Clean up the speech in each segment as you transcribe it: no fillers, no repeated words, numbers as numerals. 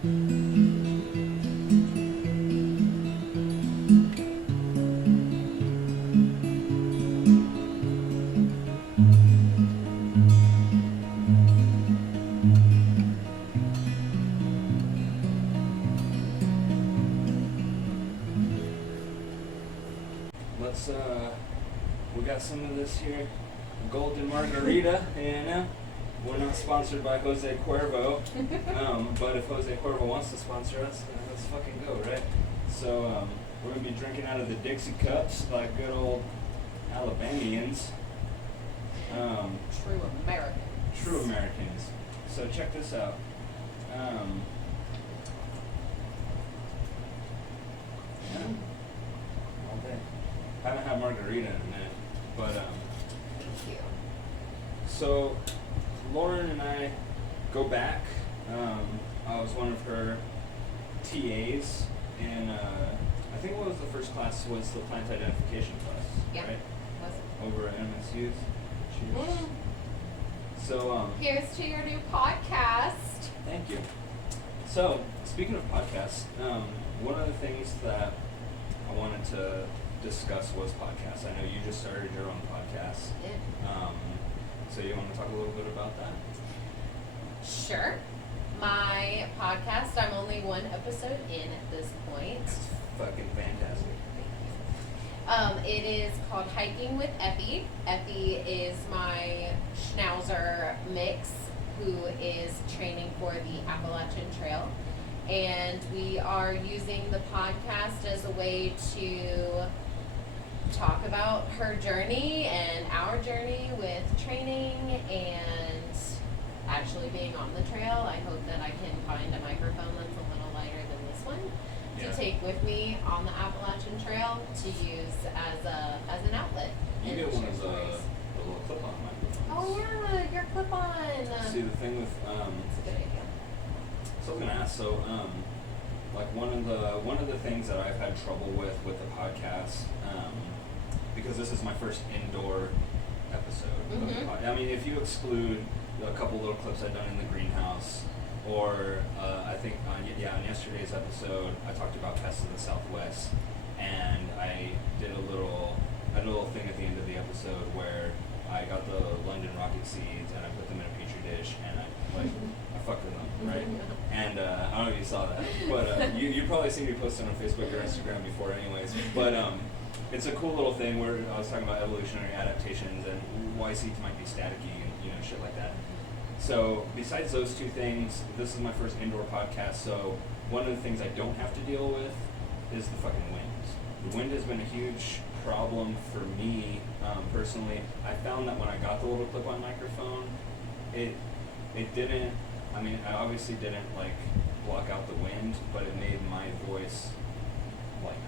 We got some of this here golden margarita, we're not sponsored by Jose Cuervo, but if Jose Cuervo wants to sponsor us, then let's fucking go, right? So we're gonna be drinking out of the Dixie cups like good old Alabamians. True Americans. True Americans. So check this out. All day. Haven't had margarita in a minute, but Thank you. so Lauren and I go back. I was one of her TAs, and I think what was the first class was the plant identification class, Yeah. right? Was it? Over at MSU's. Cheers. So here's to your new podcast. thank you. So speaking of podcasts, one of the things that I wanted to discuss was podcasts. I know you just started your own podcast. Yeah. So you want to talk a little bit about that? Sure. My podcast, I'm only one episode in at this point. It's fucking fantastic. It is called Hiking with Epi. Epi is my schnauzer mix who is training for the Appalachian Trail. And we are using the podcast as a way to talk about her journey and our journey with training and actually being on the trail. I hope that I can find a microphone that's a little lighter than this one to take with me on the Appalachian Trail to use as an outlet. You and get one share of the stories. little clip-on microphones. Oh yeah, your clip-on. See, the thing with That's a good idea. so I was gonna ask. So like one of the things that I've had trouble with the podcast, because this is my first indoor episode of the Mhm. podcast. I mean, if you exclude a couple little clips I've done in the greenhouse, or I think on yesterday's episode I talked about pests of the Southwest, and I did a little thing at the end of the episode where I got the London rocket seeds and I put them in a petri dish and I fucked with them, right? And I don't know if you saw that, but you probably seen me posting on Facebook or Instagram before anyways, but it's a cool little thing where I was talking about evolutionary adaptations and why seeds might be staticky and shit like that. So besides those two things, this is my first indoor podcast, so one of the things I don't have to deal with is the fucking wind. The wind has been a huge problem for me personally. I found that when I got the little clip-on microphone, it didn't, I mean, I obviously didn't block out the wind, but it made my voice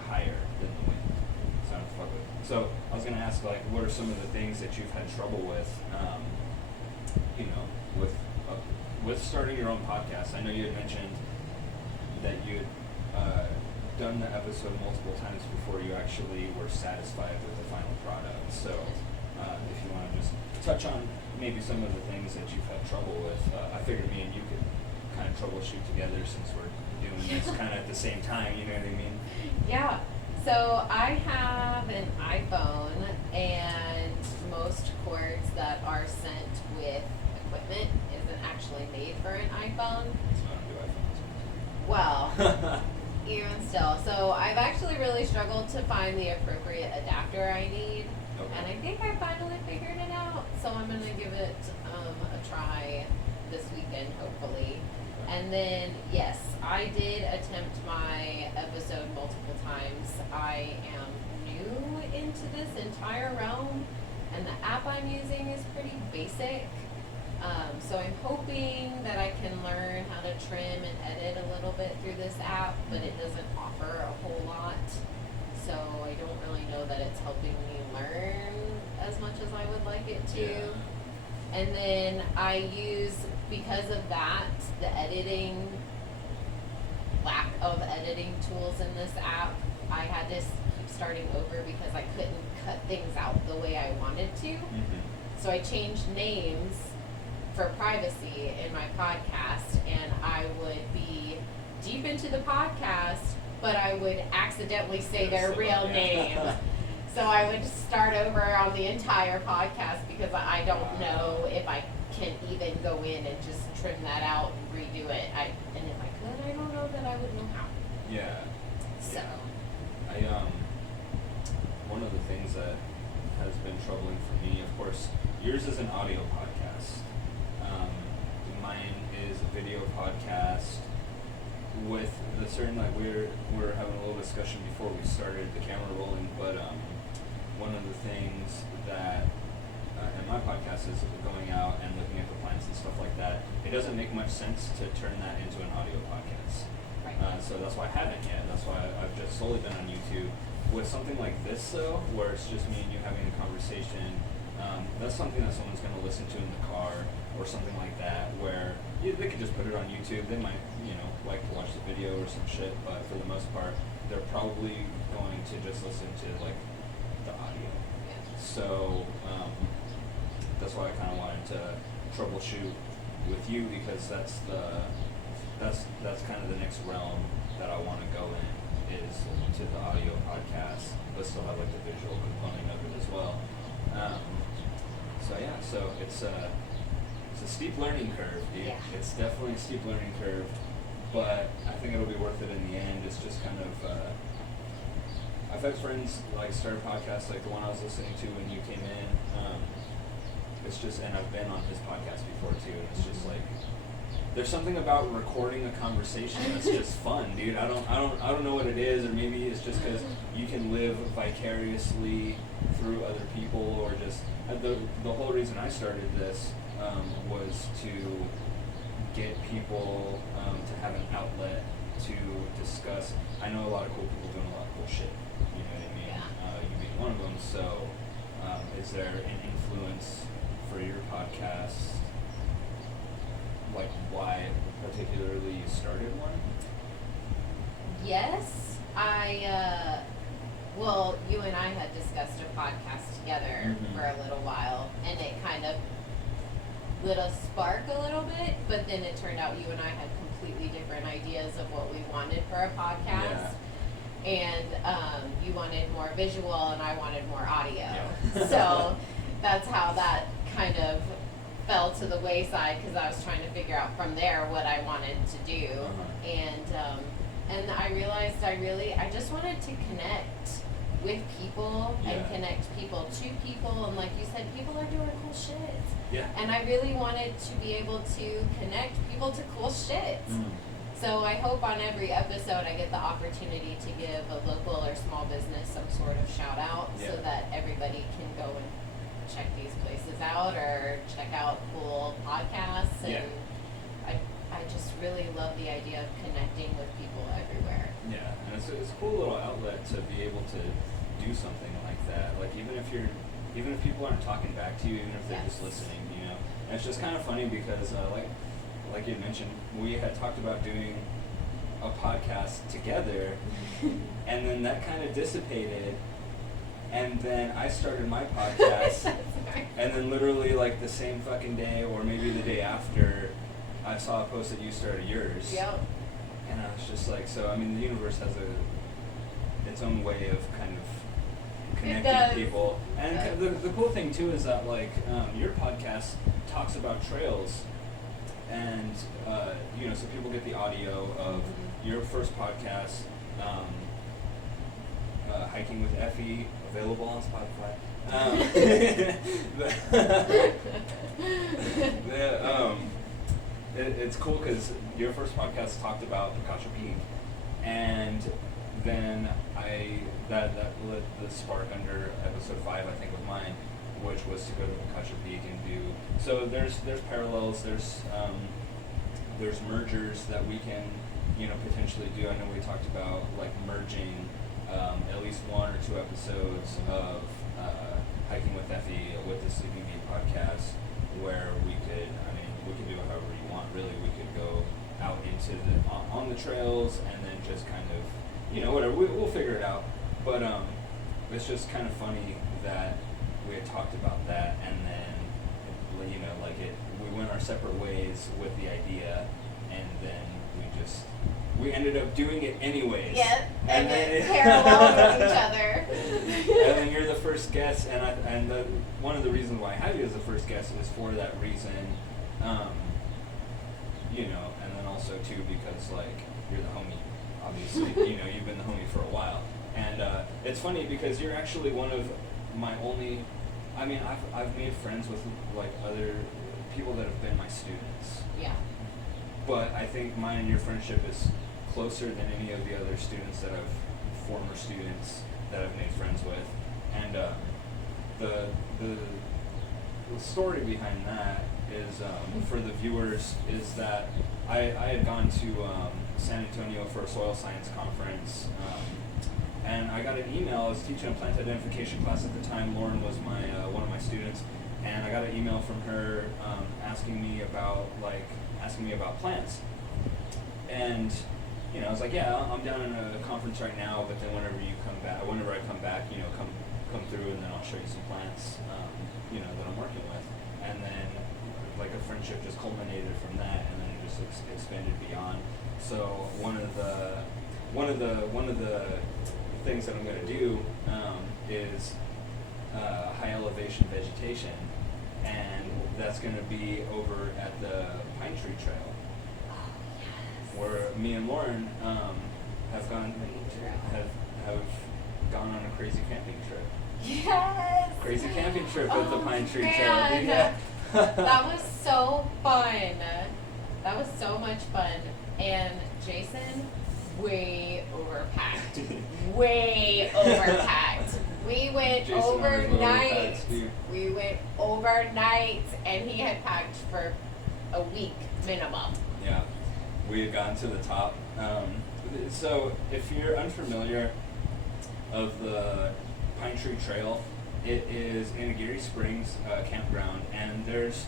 higher than the wind. So I don't fuck with it. So I was gonna ask what are some of the things that you've had trouble with, with starting your own podcast? I know you had mentioned that you had done the episode multiple times before you actually were satisfied with the final product. So if you want to just touch on maybe some of the things that you've had trouble with, I figured me and you could kind of troubleshoot together since we're doing this kind of at the same time, you know what I mean? Yeah. So I have an iPhone, and most cords that are sent with equipment isn't actually made for an iPhone. So I don't do iPhones. Well, even still. So I've actually really struggled to find the appropriate adapter I need. Okay. And I think I finally figured it out. So I'm going to give it a try this weekend, hopefully. And then, yes, I did attempt my episode multiple times. I am new into this entire realm, and the app I'm using is pretty basic. So I'm hoping that I can learn how to trim and edit a little bit through this app, but it doesn't offer a whole lot. So I don't really know that it's helping me learn as much as I would like it to. Yeah. And then I use, because of that, the lack of editing tools in this app, I had to keep starting over because I couldn't cut things out the way I wanted to. Mm-hmm. So I changed names for privacy in my podcast, and I would be to the podcast, but I would accidentally say their real name. So I would start over on the entire podcast because I don't know if I can even go in and just trim that out and redo it. And if I could, I don't know that I would know how. Yeah. So. Yeah. One of the things that has been troubling for me, of course, yours is an audio podcast. Mine is a video podcast with the certain, like, we're having a little discussion before we started the camera rolling, but one of the things that in my podcast is going out and looking at the plants and stuff like that. It doesn't make much sense to turn that into an audio podcast. Right. So that's why I haven't yet. That's why I've just solely been on YouTube. With something like this, though, where it's just me and you having a conversation, that's something that someone's going to listen to in the car or something like that, where they could just put it on YouTube. They might, like to watch the video or some shit, but for the most part, they're probably going to just listen to, like, the audio. So that's why I kind of wanted to troubleshoot with you, because that's kind of the next realm that I want to go in, is to the audio podcast, but still have like the visual component of it as well. So it's a steep learning curve, dude. Yeah. It's definitely a steep learning curve, but I think it'll be worth it in the end. It's just kind of I've had friends like start podcasts like the one I was listening to when you came in. It's just, and I've been on his podcast before too, and it's just like, there's something about recording a conversation that's just fun, dude. I don't know what it is, or maybe it's just because you can live vicariously through other people, or just the whole reason I started this was to get people to have an outlet to discuss. I know a lot of cool people doing a lot of cool shit. You know what I mean? Yeah. You being one of them. So, is there an influence for your podcast? Like, why particularly you started one? Yes, well, you and I had discussed a podcast together for a little while, and it kind of lit a spark a little bit, but then it turned out you and I had completely different ideas of what we wanted for a podcast. Yeah. And you wanted more visual and I wanted more audio. Yeah. So that's how that kind of fell to the wayside, because I was trying to figure out from there what I wanted to do. And I realized I just wanted to connect with people and connect people to people, and like you said, people are doing cool shit. Yeah. And I really wanted to be able to connect people to cool shit. So I hope on every episode I get the opportunity to give a local or small business some sort of shout out, so that everybody can go and check these places out or check out cool podcasts. And I just really love the idea of connecting with people everywhere. Yeah, and it's a cool little outlet to be able to do something like that. Like, even if people aren't talking back to you, even if they're just listening, And it's just kind of funny because, like you mentioned, we had talked about doing a podcast together, and then that kind of dissipated, and then I started my podcast, and then literally like the same fucking day, or maybe the day after, I saw a post that you started yours. Yep. And I was just like, so I mean, the universe has its own way of kind of connecting people. And the cool thing too is that, like, your podcast talks about trails, and so people get the audio of your first podcast, Hiking with Effie, available on Spotify. It's cool because your first podcast talked about Picacho Peak, and then that lit the spark under episode 5, I think, with mine, which was to go to Picacho Peak and do. So there's parallels. There's mergers that we can potentially do. I know we talked about like merging at least 1 or 2 episodes of Hiking with Effie with the Sleeping Bee podcast, where we could do it however you want. Really, we could go out into on the trails, and then just kind of whatever. We'll figure it out. But it's just kind of funny that we had talked about that, and then we went our separate ways with the idea, and then we we ended up doing it anyways. Yep, and then parallel with each other. And then you're the first guest, and one of the reasons why I have you as the first guest is for that reason, you know, and then also too because like you're the homie, obviously, you know, you've been the homie for a while, and it's funny because you're actually one of my only. I mean, I've made friends with like other people that have been my students. Yeah. But I think mine and your friendship is closer than any of the other students that former students that I've made friends with. And the story behind that is, for the viewers, is that I had gone to San Antonio for a soil science conference, and I got an email. I was teaching a plant identification class at the time. Lauren was my one of my students, and I got an email from her asking me about plants. And you know, I was like, yeah, I'm down in a conference right now, but then whenever I come back, you know, come through, and then I'll show you some plants, you know, that I'm working with. And then like a friendship just culminated from that, and then it just expanded beyond. So one of the things that I'm going to do is high elevation vegetation, and that's going to be over at the Pine Tree Trail, where me and Lauren have gone on a crazy camping trip. Yes. Crazy camping trip at the Pine Tree man. Trail. Yeah. That was so fun. That was so much fun. And Jason, way overpacked. Way overpacked. We went Jason overnight. overpacked, too. We went overnight, and he had packed for a week minimum. Yeah, we had gone to the top. So if you're unfamiliar of the Pine Tree Trail, it is in a Gary Springs campground, and there's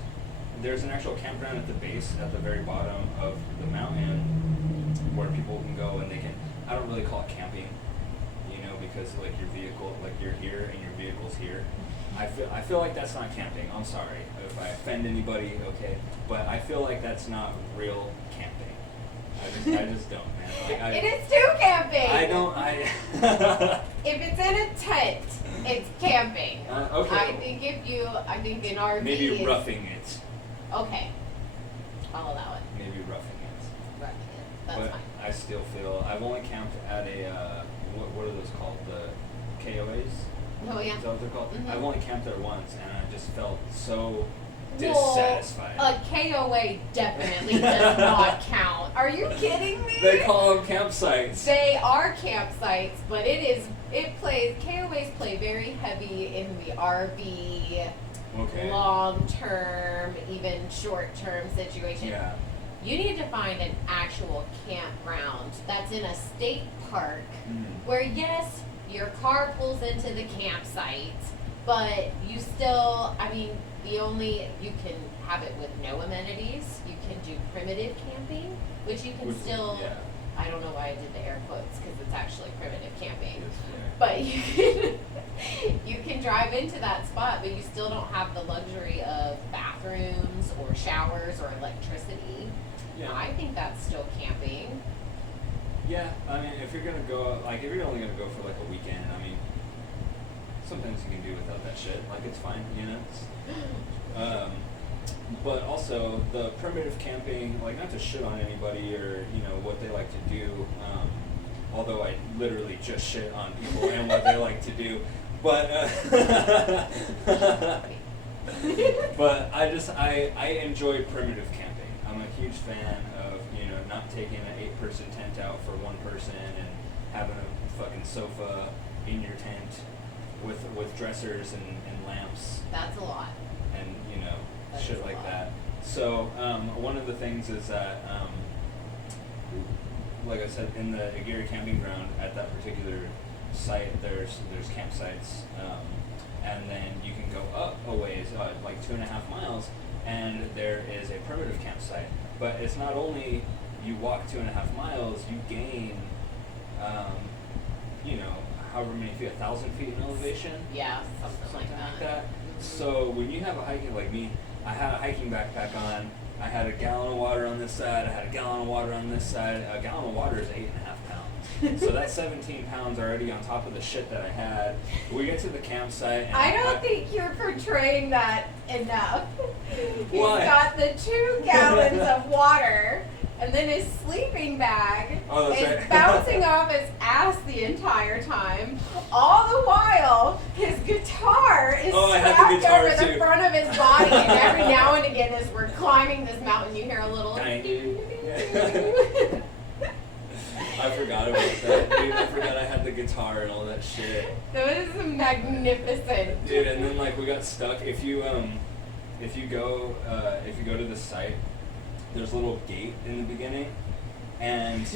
an actual campground at the base, at the very bottom of the mountain, where people can go and they can. I don't really call it camping, you know, because like your vehicle, like you're here and your vehicle's here. I feel like that's not camping. I'm sorry if I offend anybody, okay, but I feel like that's not real camping. I just don't, man. It is too camping. If it's in a tent, it's camping. Okay. I think in RV maybe roughing it. Okay, I'll allow it. Maybe roughing it. Roughing it. That's But fine. I still feel I've only camped at a what are those called, the KOAs? Oh yeah. Is that what they're called? Mhm. I've only camped there once, and I just felt so Well, dissatisfied. a KOA definitely does not count. Are you kidding me? They call them campsites. They are campsites, but KOAs play very heavy in the RV, Okay. long-term, even short-term situation. Yeah. You need to find an actual campground that's in a state park Mhm. where, yes, your car pulls into the campsite, but you still, you can have it with no amenities. You can do primitive camping, which you can still, Yeah. I don't know why I did the air quotes because it's actually primitive camping. It's fair. But you can drive into that spot, but you still don't have the luxury of bathrooms or showers or electricity. Yeah. I think that's still camping. Yeah, I mean, if you're only gonna go for like a weekend, I mean, sometimes you can do without that shit. Like, it's fine, you know. But also the primitive camping, like, not to shit on anybody or you know what they like to do. Although I literally just shit on people and what they like to do, but but I enjoy primitive camping. I'm a huge fan of, you know, not taking an 8-person tent out for one person and having a fucking sofa in your tent with dressers and lamps That's a lot. and, you know, That shit is a like lot. that. So one of the things is that, like I said, in the Aguirre camping ground at that particular site, there's campsites, and then you can go up a ways, like 2.5 miles, and there is a primitive campsite. But it's not only you walk 2.5 miles, you gain, you know, however many feet, 1,000 feet in elevation. Yeah, something like that. So when you have a hiking, like me, I had a hiking backpack on. I had a gallon of water on this side, I had a gallon of water on this side. A gallon of water is 8.5 pounds. So that's 17 pounds already on top of the shit that I had. We get to the campsite and I don't think you're portraying that enough. He's Why? got the 2 gallons of water, and then his sleeping bag is right. bouncing off his ass the entire time. All the while, his guitar is I had the strapped guitar over the too. front of his body, and every now and again, as we're climbing this mountain, you hear a little. I forgot about that, dude. I forgot I had the guitar and all that shit. That was magnificent. Dude, and then like we got stuck. If you go to the site, there's a little gate in the beginning, and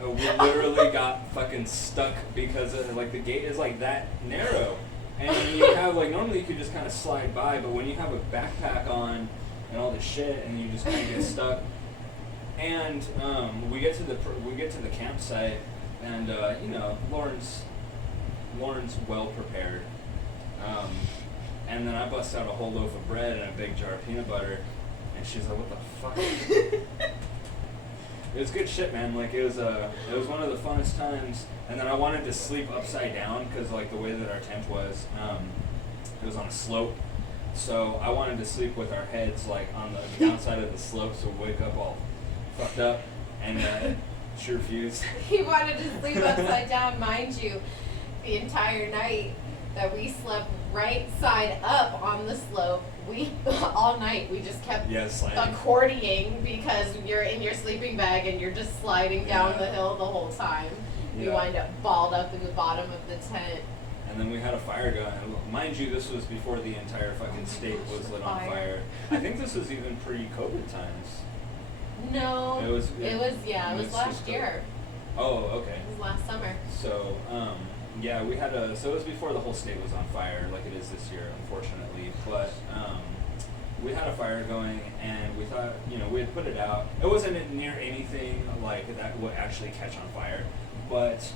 we literally got fucking stuck because like the gate is like that narrow, and you have like normally you could just kind of slide by, but when you have a backpack on and all this shit, and you just kind of get stuck. And we get to the campsite, and you know, Lauren's well prepared. And then I bust out a whole loaf of bread and a big jar of peanut butter, and she's like, "What the fuck?" It was good shit, man. Like it was one of the funnest times. And then I wanted to sleep upside down because like the way that our tent was, it was on a slope. So I wanted to sleep with our heads like on the downside of the slope, so we wake up all fucked up, and she refused. He wanted to sleep upside down, mind you. The entire night that we slept right side up on the slope, all night we just kept sliding. accordioning because you're in your sleeping bag and you're just sliding down the hill the whole time. We wind up balled up in the bottom of the tent. And then we had a fire going. Mind you, this was before the entire fucking state was lit on fire. I think this was even pre-COVID times. No, it was last COVID. year. Oh, okay. It was last summer. So, yeah, so it was before the whole state was on fire, like it is this year, unfortunately. But we had a fire going, and we thought, you know, we had put it out. It wasn't near anything like that would actually catch on fire. But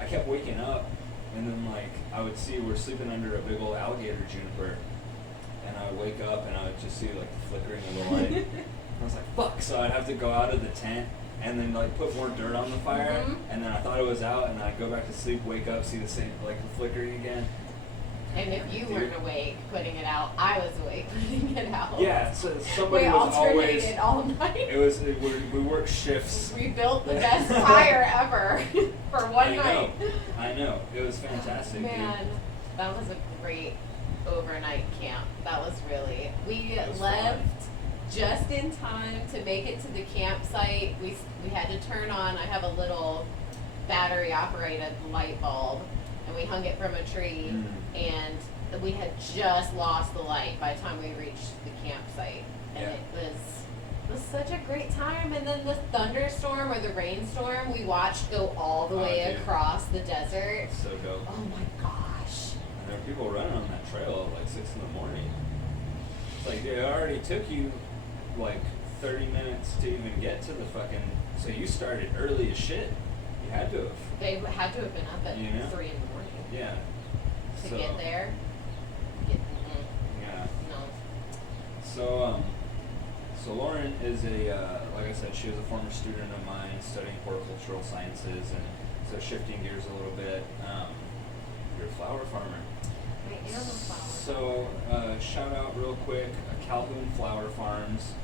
I kept waking up, and then like I would see we're sleeping under a big old alligator juniper, and I would wake up and I would just see like the flickering of the light. I was like, fuck, so I'd have to go out of the tent and then like put more dirt on the fire, and then I thought it was out, and then I'd go back to sleep, wake up, see the same, like the flickering again. And if you weren't awake putting it out, I was awake putting it out. Yeah, so somebody we was always, alternated all night. We worked shifts. We built the best fire ever for one night. I know, it was fantastic, Man, dude. that was a great overnight camp. That was really, we left just in time to make it to the campsite. We had to turn on, I have a little battery operated light bulb, and we hung it from a tree, and we had just lost the light by the time we reached the campsite. And it was such a great time. And then the thunderstorm or the rainstorm we watched go all the way across the desert. So dope. Oh my gosh. And there were people running on that trail at like 6 in the morning. It's like, it already took you like 30 minutes to even get to the fucking, so you started early as shit. You had to have. They had to have been up at 3 in the morning. Yeah. To get there. Yeah. No. So Lauren is like I said, she was a former student of mine studying horticultural sciences, and so shifting gears a little bit, you're a flower farmer. I am a flower. So shout out real quick, Calhoun Flower Farms.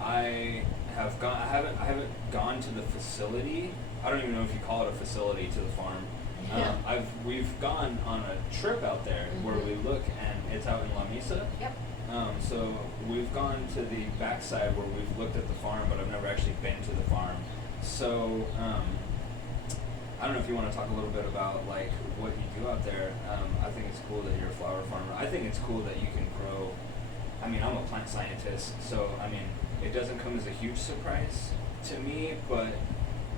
I haven't gone to the facility. I don't even know if you call it a facility to the farm. We've gone on a trip out there where we look, and it's out in La Mesa. Yep. So we've gone to the backside where we've looked at the farm, but I've never actually been to the farm. So I don't know if you want to talk a little bit about like what you do out there. I think it's cool that you're a flower farmer. I think it's cool that you can grow. I mean, I'm a plant scientist, so I mean, it doesn't come as a huge surprise to me, but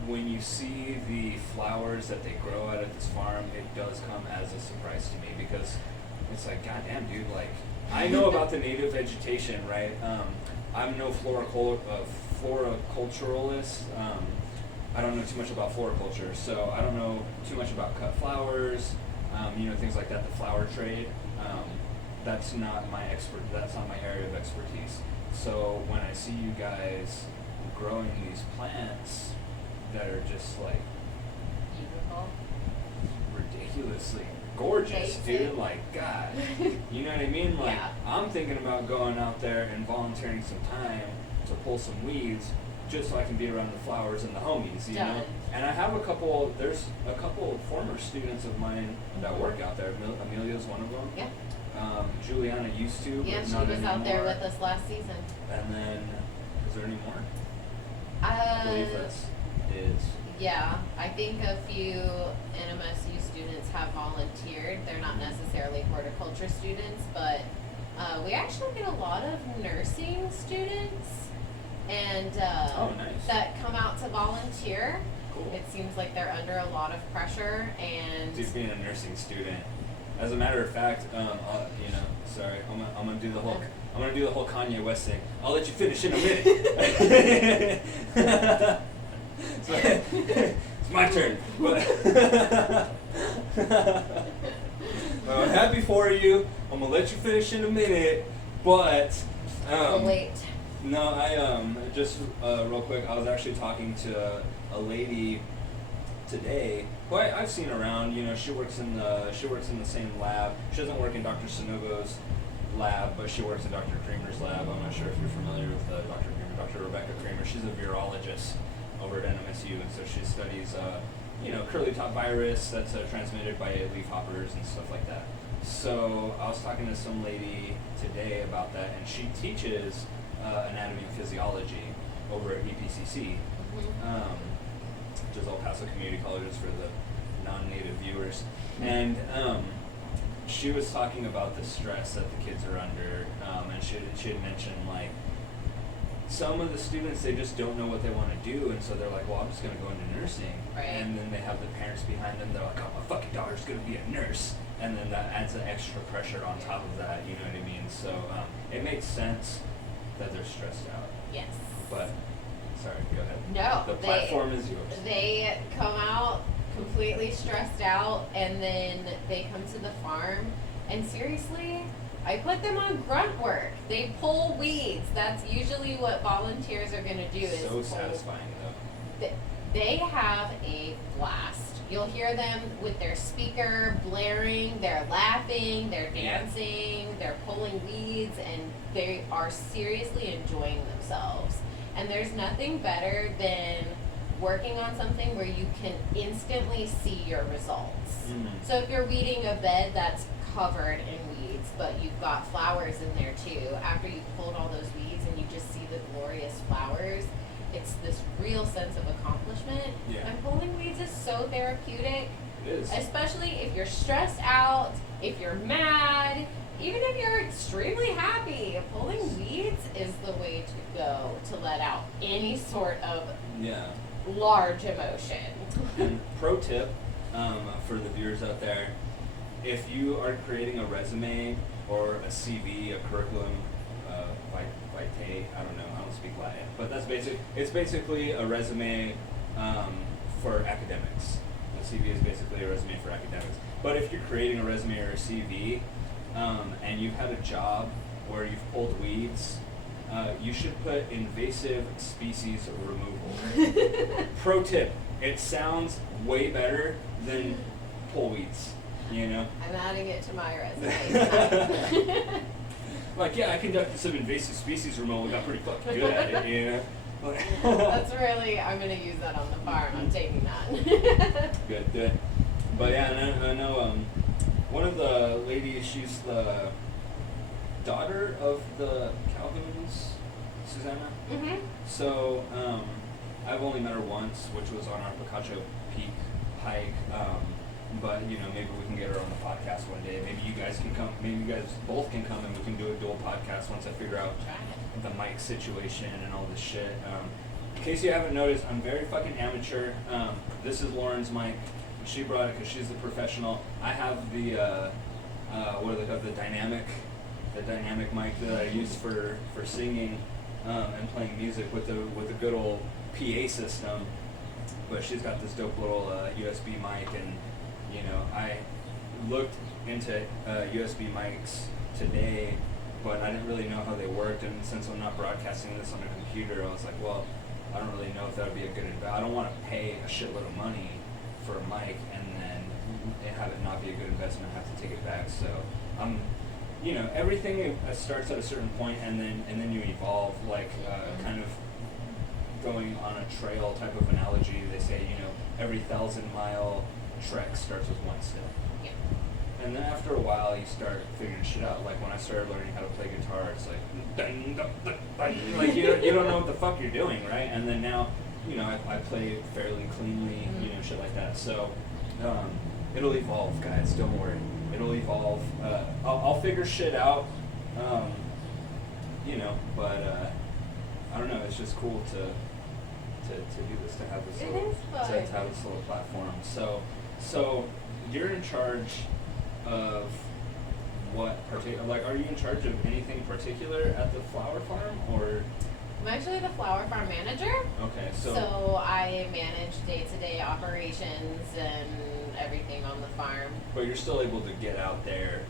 when you see the flowers that they grow out at this farm, it does come as a surprise to me, because it's like, goddamn, dude, like, I know about the native vegetation, right? I'm no floriculturalist. I don't know too much about floriculture, so I don't know too much about cut flowers, things like that, the flower trade. That's not my area of expertise. So when I see you guys growing these plants that are just like Beautiful. ridiculously gorgeous, Basic. dude, like, God, you know what I mean? Like, Yeah. I'm thinking about going out there and volunteering some time to pull some weeds just so I can be around the flowers and the homies, you know? Done. And I have there's a couple of former students of mine that work out there. Amelia's one of them. Yeah. Juliana used to, Yeah, but she not was anymore. out there with us last season. And then, is there any more? I believe that's is. Yeah, I think a few NMSU students have volunteered. They're not necessarily horticulture students, but we actually get a lot of nursing students and Oh, nice. that come out to volunteer. Cool. It seems like they're under a lot of pressure and Dude, being a nursing student. As a matter of fact, you know, sorry, I'm gonna do the whole Kanye West thing. I'll let you finish in a minute. It's my turn. But I'm happy for you. I'm gonna let you finish in a minute. But wait. no, I just real quick. I was actually talking to a lady today who I've seen around. You know, she works in the same lab. She doesn't work in Dr. Sonogo's lab, but she works in Dr. Kramer's lab. I'm not sure if you're familiar with Dr. Kramer, Dr. Rebecca Kramer. She's a virologist over at NMSU, and so she studies, you know, curly top virus that's transmitted by leafhoppers and stuff like that. So I was talking to some lady today about that, and she teaches anatomy and physiology over at EPCC. Which is El Paso Community Colleges for the non-native viewers. And she was talking about the stress that the kids are under, and she had mentioned, like, some of the students, they just don't know what they want to do, and so they're like, well, I'm just going to go into nursing. Right. And then they have the parents behind them, they're like, oh, my fucking daughter's going to be a nurse. And then that adds an extra pressure on top of that, you know what I mean? So it makes sense that they're stressed out. Yes. But, sorry, go ahead. No, The platform is yours. They come out completely stressed out, and then they come to the farm, and seriously, I put them on grunt work. They pull weeds. That's usually what volunteers are going to do. Is So pull. satisfying, though. They have a blast. You'll hear them with their speaker blaring, they're laughing, they're dancing, they're pulling weeds, and they are seriously enjoying themselves. And there's nothing better than working on something where you can instantly see your results. Mm. So if you're weeding a bed that's covered in weeds, but you've got flowers in there too, after you've pulled all those weeds and you just see the glorious flowers, it's this real sense of accomplishment. Yeah. And pulling weeds is so therapeutic, It is. especially if you're stressed out, if you're mad, even if you're extremely happy. Pulling weeds is the way to go to let out any sort of Yeah. large emotion. And pro tip for the viewers out there, if you are creating a resume or a CV, a curriculum vitae, I don't know, I don't speak Latin, but that's basic. It's basically a resume for academics. The CV is basically a resume for academics. But if you're creating a resume or a CV and you've had a job where you've pulled weeds, you should put invasive species removal. Pro tip, it sounds way better than pull weeds, you know? I'm adding it to my resume. Like, yeah, I conducted some invasive species removal, got pretty fucking good at it, you know? That's really, I'm going to use that on the farm. I'm taking that. Good. But yeah, and I know one of the ladies, she's the daughter of the Calvins, Susanna. Mm-hmm. So I've only met her once, which was on our Picacho Peak hike. But you know, maybe we can get her on the podcast one day. Maybe you guys can come. Maybe you guys both can come, and we can do a dual podcast once I figure out the mic situation and all this shit. In case you haven't noticed, I'm very fucking amateur. This is Lauren's mic. She brought it because she's the professional. I have the what do they call it? The dynamic mic that I use for singing and playing music with the good old PA system. But she's got this dope little USB mic, and you know, I looked into USB mics today, but I didn't really know how they worked, and since I'm not broadcasting this on a computer, I was like, well, I don't really know if that would be a good investment. I don't want to pay a shitload of money for a mic and then have it not be a good investment, have to take it back. So, you know, everything starts at a certain point, and then you evolve, like kind of going on a trail type of analogy. They say, you know, every 1,000-mile trek starts with one step. Yeah. And then after a while, you start figuring shit out. Like when I started learning how to play guitar, it's like, dun, dun, dun, dun. Like you don't know what the fuck you're doing, right? And then now, you know, I play fairly cleanly, you know, shit like that. So it'll evolve, guys. Don't worry, it'll evolve. I'll figure shit out, you know. But I don't know. It's just cool to do this, to have this to have this little platform. So you're in charge of what particular? Like, are you in charge of anything particular at the flower farm, or? I'm actually the flower farm manager. Okay, so I manage day-to-day operations and everything on the farm. But you're still able to get out there.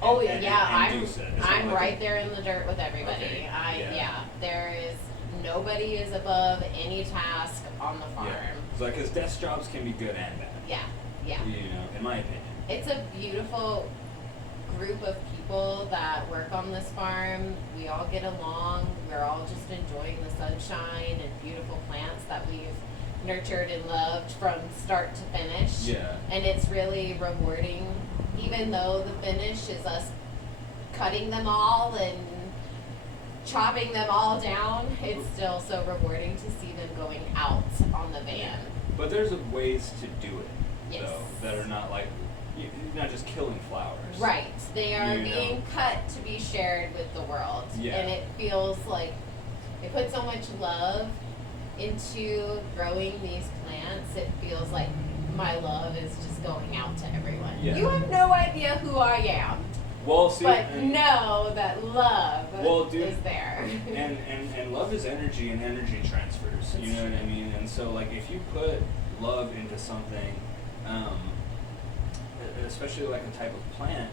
I'm right there in the dirt with everybody. Okay, there is nobody is above any task on the farm. Yeah. So, because desk jobs can be good and bad. Yeah. You know, in my opinion. It's a beautiful group of people that work on this farm. We all get along. We're all just enjoying the sunshine and beautiful plants that we've nurtured and loved from start to finish. Yeah. And it's really rewarding, even though the finish is us cutting them all and chopping them all down. It's still so rewarding to see them going out on the van. But there's ways to do it, yes, though, that are not like, you're not just killing flowers. Right. They are being cut to be shared with the world. Yeah. And it feels like they put so much love into growing these plants. It feels like my love is just going out to everyone. Yeah. You have no idea who I am. Well, see, but know that love is there. and love is energy, and energy transfers. That's you know true. what I mean? And so, like, if you put love into something, especially like a type of plant,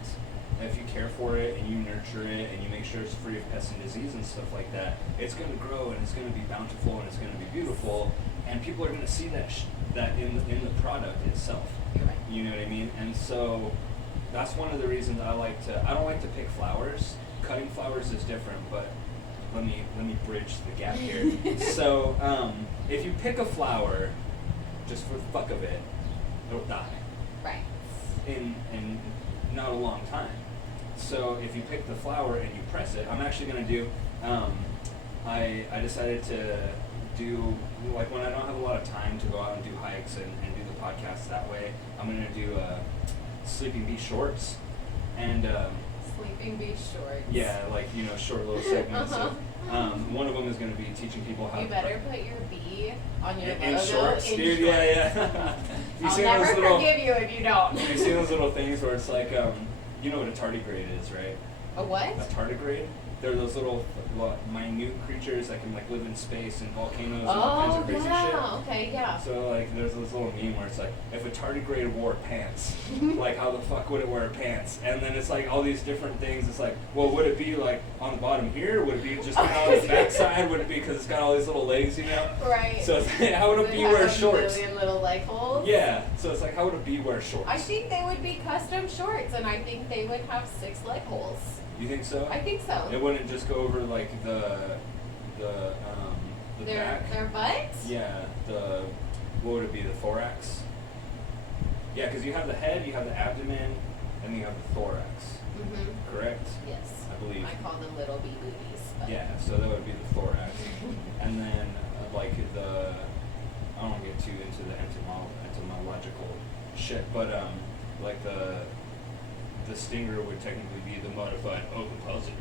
if you care for it and you nurture it and you make sure it's free of pests and disease and stuff like that, it's going to grow and it's going to be bountiful and it's going to be beautiful, and people are going to see that in the product itself. You're right. You know what I mean? And so that's one of the reasons I don't like to pick flowers. Cutting flowers is different, but let me bridge the gap here. So if you pick a flower just for the fuck of it, it'll die. Right. In not a long time. So if you pick the flower and you press it, I'm actually going to do, I decided to do, like, when I don't have a lot of time to go out and do hikes and do the podcast that way, I'm going to do Sleeping Bee shorts. And Sleeping Bee shorts. yeah, like, you know, short little segments. One of them is going to be teaching people how you better put your bee on your in logo shorts, in dude. shorts. Yeah. I'll never forgive you if you don't. You see those little things where it's like, you know what a tardigrade is, right? A what? A tardigrade? They're those little minute creatures that can, like, live in space and volcanoes and all kinds of crazy shit. Okay, yeah. So, like, there's this little meme where it's like, if a tardigrade wore pants, like, how the fuck would it wear pants? And then it's like all these different things. It's like, well, would it be like on the bottom here? Would it be just kind of on the backside? Would it be because it's got all these little legs, you know? Right. So how would a bee wear shorts? A million little leg holes. Yeah. So it's like, how would a bee wear shorts? I think they would be custom shorts, and I think they would have 6 leg holes. You think so? I think so. It wouldn't just go over like the back. Their butt? Yeah, what would it be? The thorax? Yeah, because you have the head, you have the abdomen, and you have the thorax. Mm-hmm. Correct? Yes. I believe. I call them little bee booties. But. Yeah, so that would be the thorax. And then, like, I don't want to get too into the entomological shit, but, like, the stinger would technically be the modified ovipositor.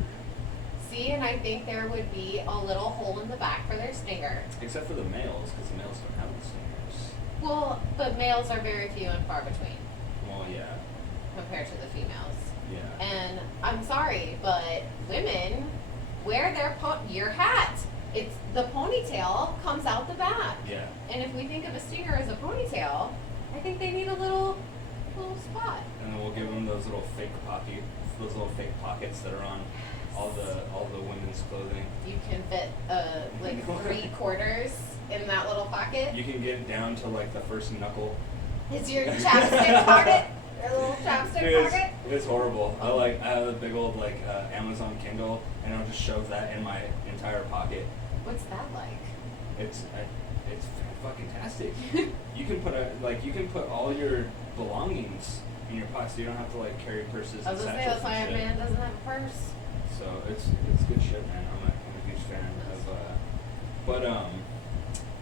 See, and I think there would be a little hole in the back for their stinger. Except for the males, because the males don't have the stingers. Well, but males are very few and far between. Well, yeah. Compared to the females. Yeah. And I'm sorry, but women wear your hat. It's the ponytail comes out the back. Yeah. And if we think of a stinger as a ponytail, I think they need a little spot. And then we'll give them those little fake pockets that are on all the women's clothing. You can fit like 3/4 in that little pocket. You can get down to like the first knuckle. Is your chapstick pocket? Your little chapstick pocket? It's horrible. I have a big old like Amazon Kindle, and I'll just shove that in my entire pocket. What's that like? It's fucking tastic. You can put all your belongings in your pocket, so you don't have to like carry purses. I was gonna say that's why a man doesn't have a purse. So it's good shit, man. I'm a huge fan of.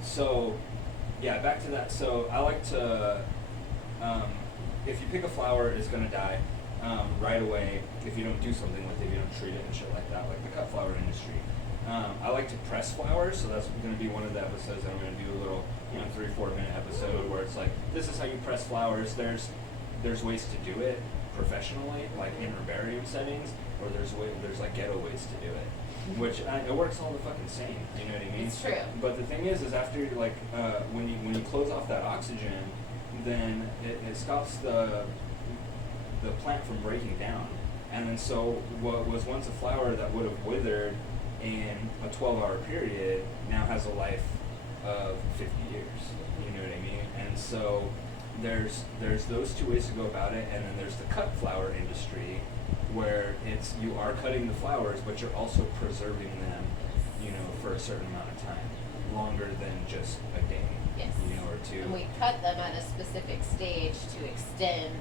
So yeah, back to that. So I like to, if you pick a flower, it's gonna die right away if you don't do something with it, if you don't treat it and shit like that, like the cut flower industry. I like to press flowers, so that's going to be one of the episodes that I'm going to do a little, 3-4 minute episode where it's like, this is how you press flowers. There's ways to do it professionally, like in herbarium settings, or there's like ghetto ways to do it, which it works all the fucking same. You know what I mean? It's true. But the thing is after like when you close off that oxygen, then it stops the plant from breaking down, and then so what was once a flower that would have withered in a 12-hour period now has a life of 50 years. You know what I mean? And so there's those two ways to go about it, and then there's the cut flower industry, where you are cutting the flowers, but you're also preserving them, for a certain amount of time, longer than just a day, yes. Or two. And we cut them at a specific stage to extend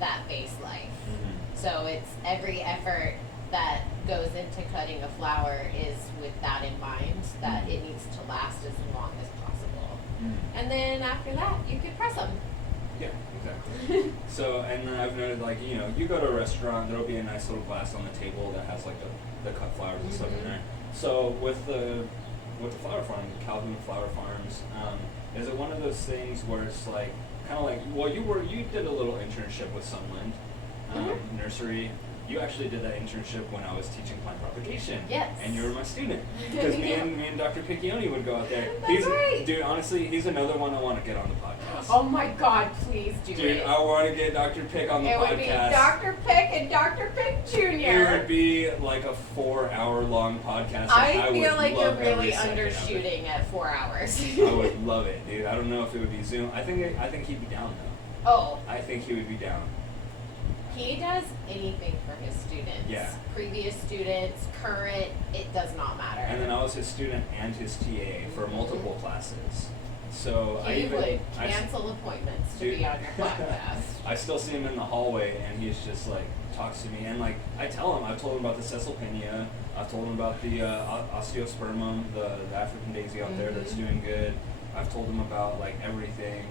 that base life. Mm-hmm. So it's every effort that goes into cutting a flower is with that in mind, that Mm-hmm. it needs to last as long as possible. Mm-hmm. And then after that, you can press them. Yeah, exactly. So, and then I've noted, like, you go to a restaurant, there'll be a nice little glass on the table that has, like, the cut flowers and stuff in there. So, with the flower farm, Calvin Flower Farms, is it one of those things where it's, like, kind of like, well, you did a little internship with Sunland Nursery. You actually did that internship when I was teaching plant propagation. Yes. And you were my student. Because me and Dr. Piccioni would go out there. That's right. Dude, honestly, he's another one I want to get on the podcast. Oh my God, please do Dude, it. I want to get Dr. Pick on the podcast. It would be Dr. Pick and Dr. Pick Jr. It would be like a 4-hour-long podcast. I would feel like you're love every really second of it. undershooting at 4 hours. I would love it, dude. I don't know if it would be Zoom. I think he'd be down though. Oh. I think he would be down. He does anything for his students. Yeah. Previous students, current, it does not matter. And then I was his student and his TA for multiple classes. So He would cancel appointments to be on your podcast. I still see him in the hallway, and he's just like talks to me, and like I tell him, I've told him about the Caesalpinia, I've told him about the osteospermum, the African daisy out there that's doing good. I've told him about like everything.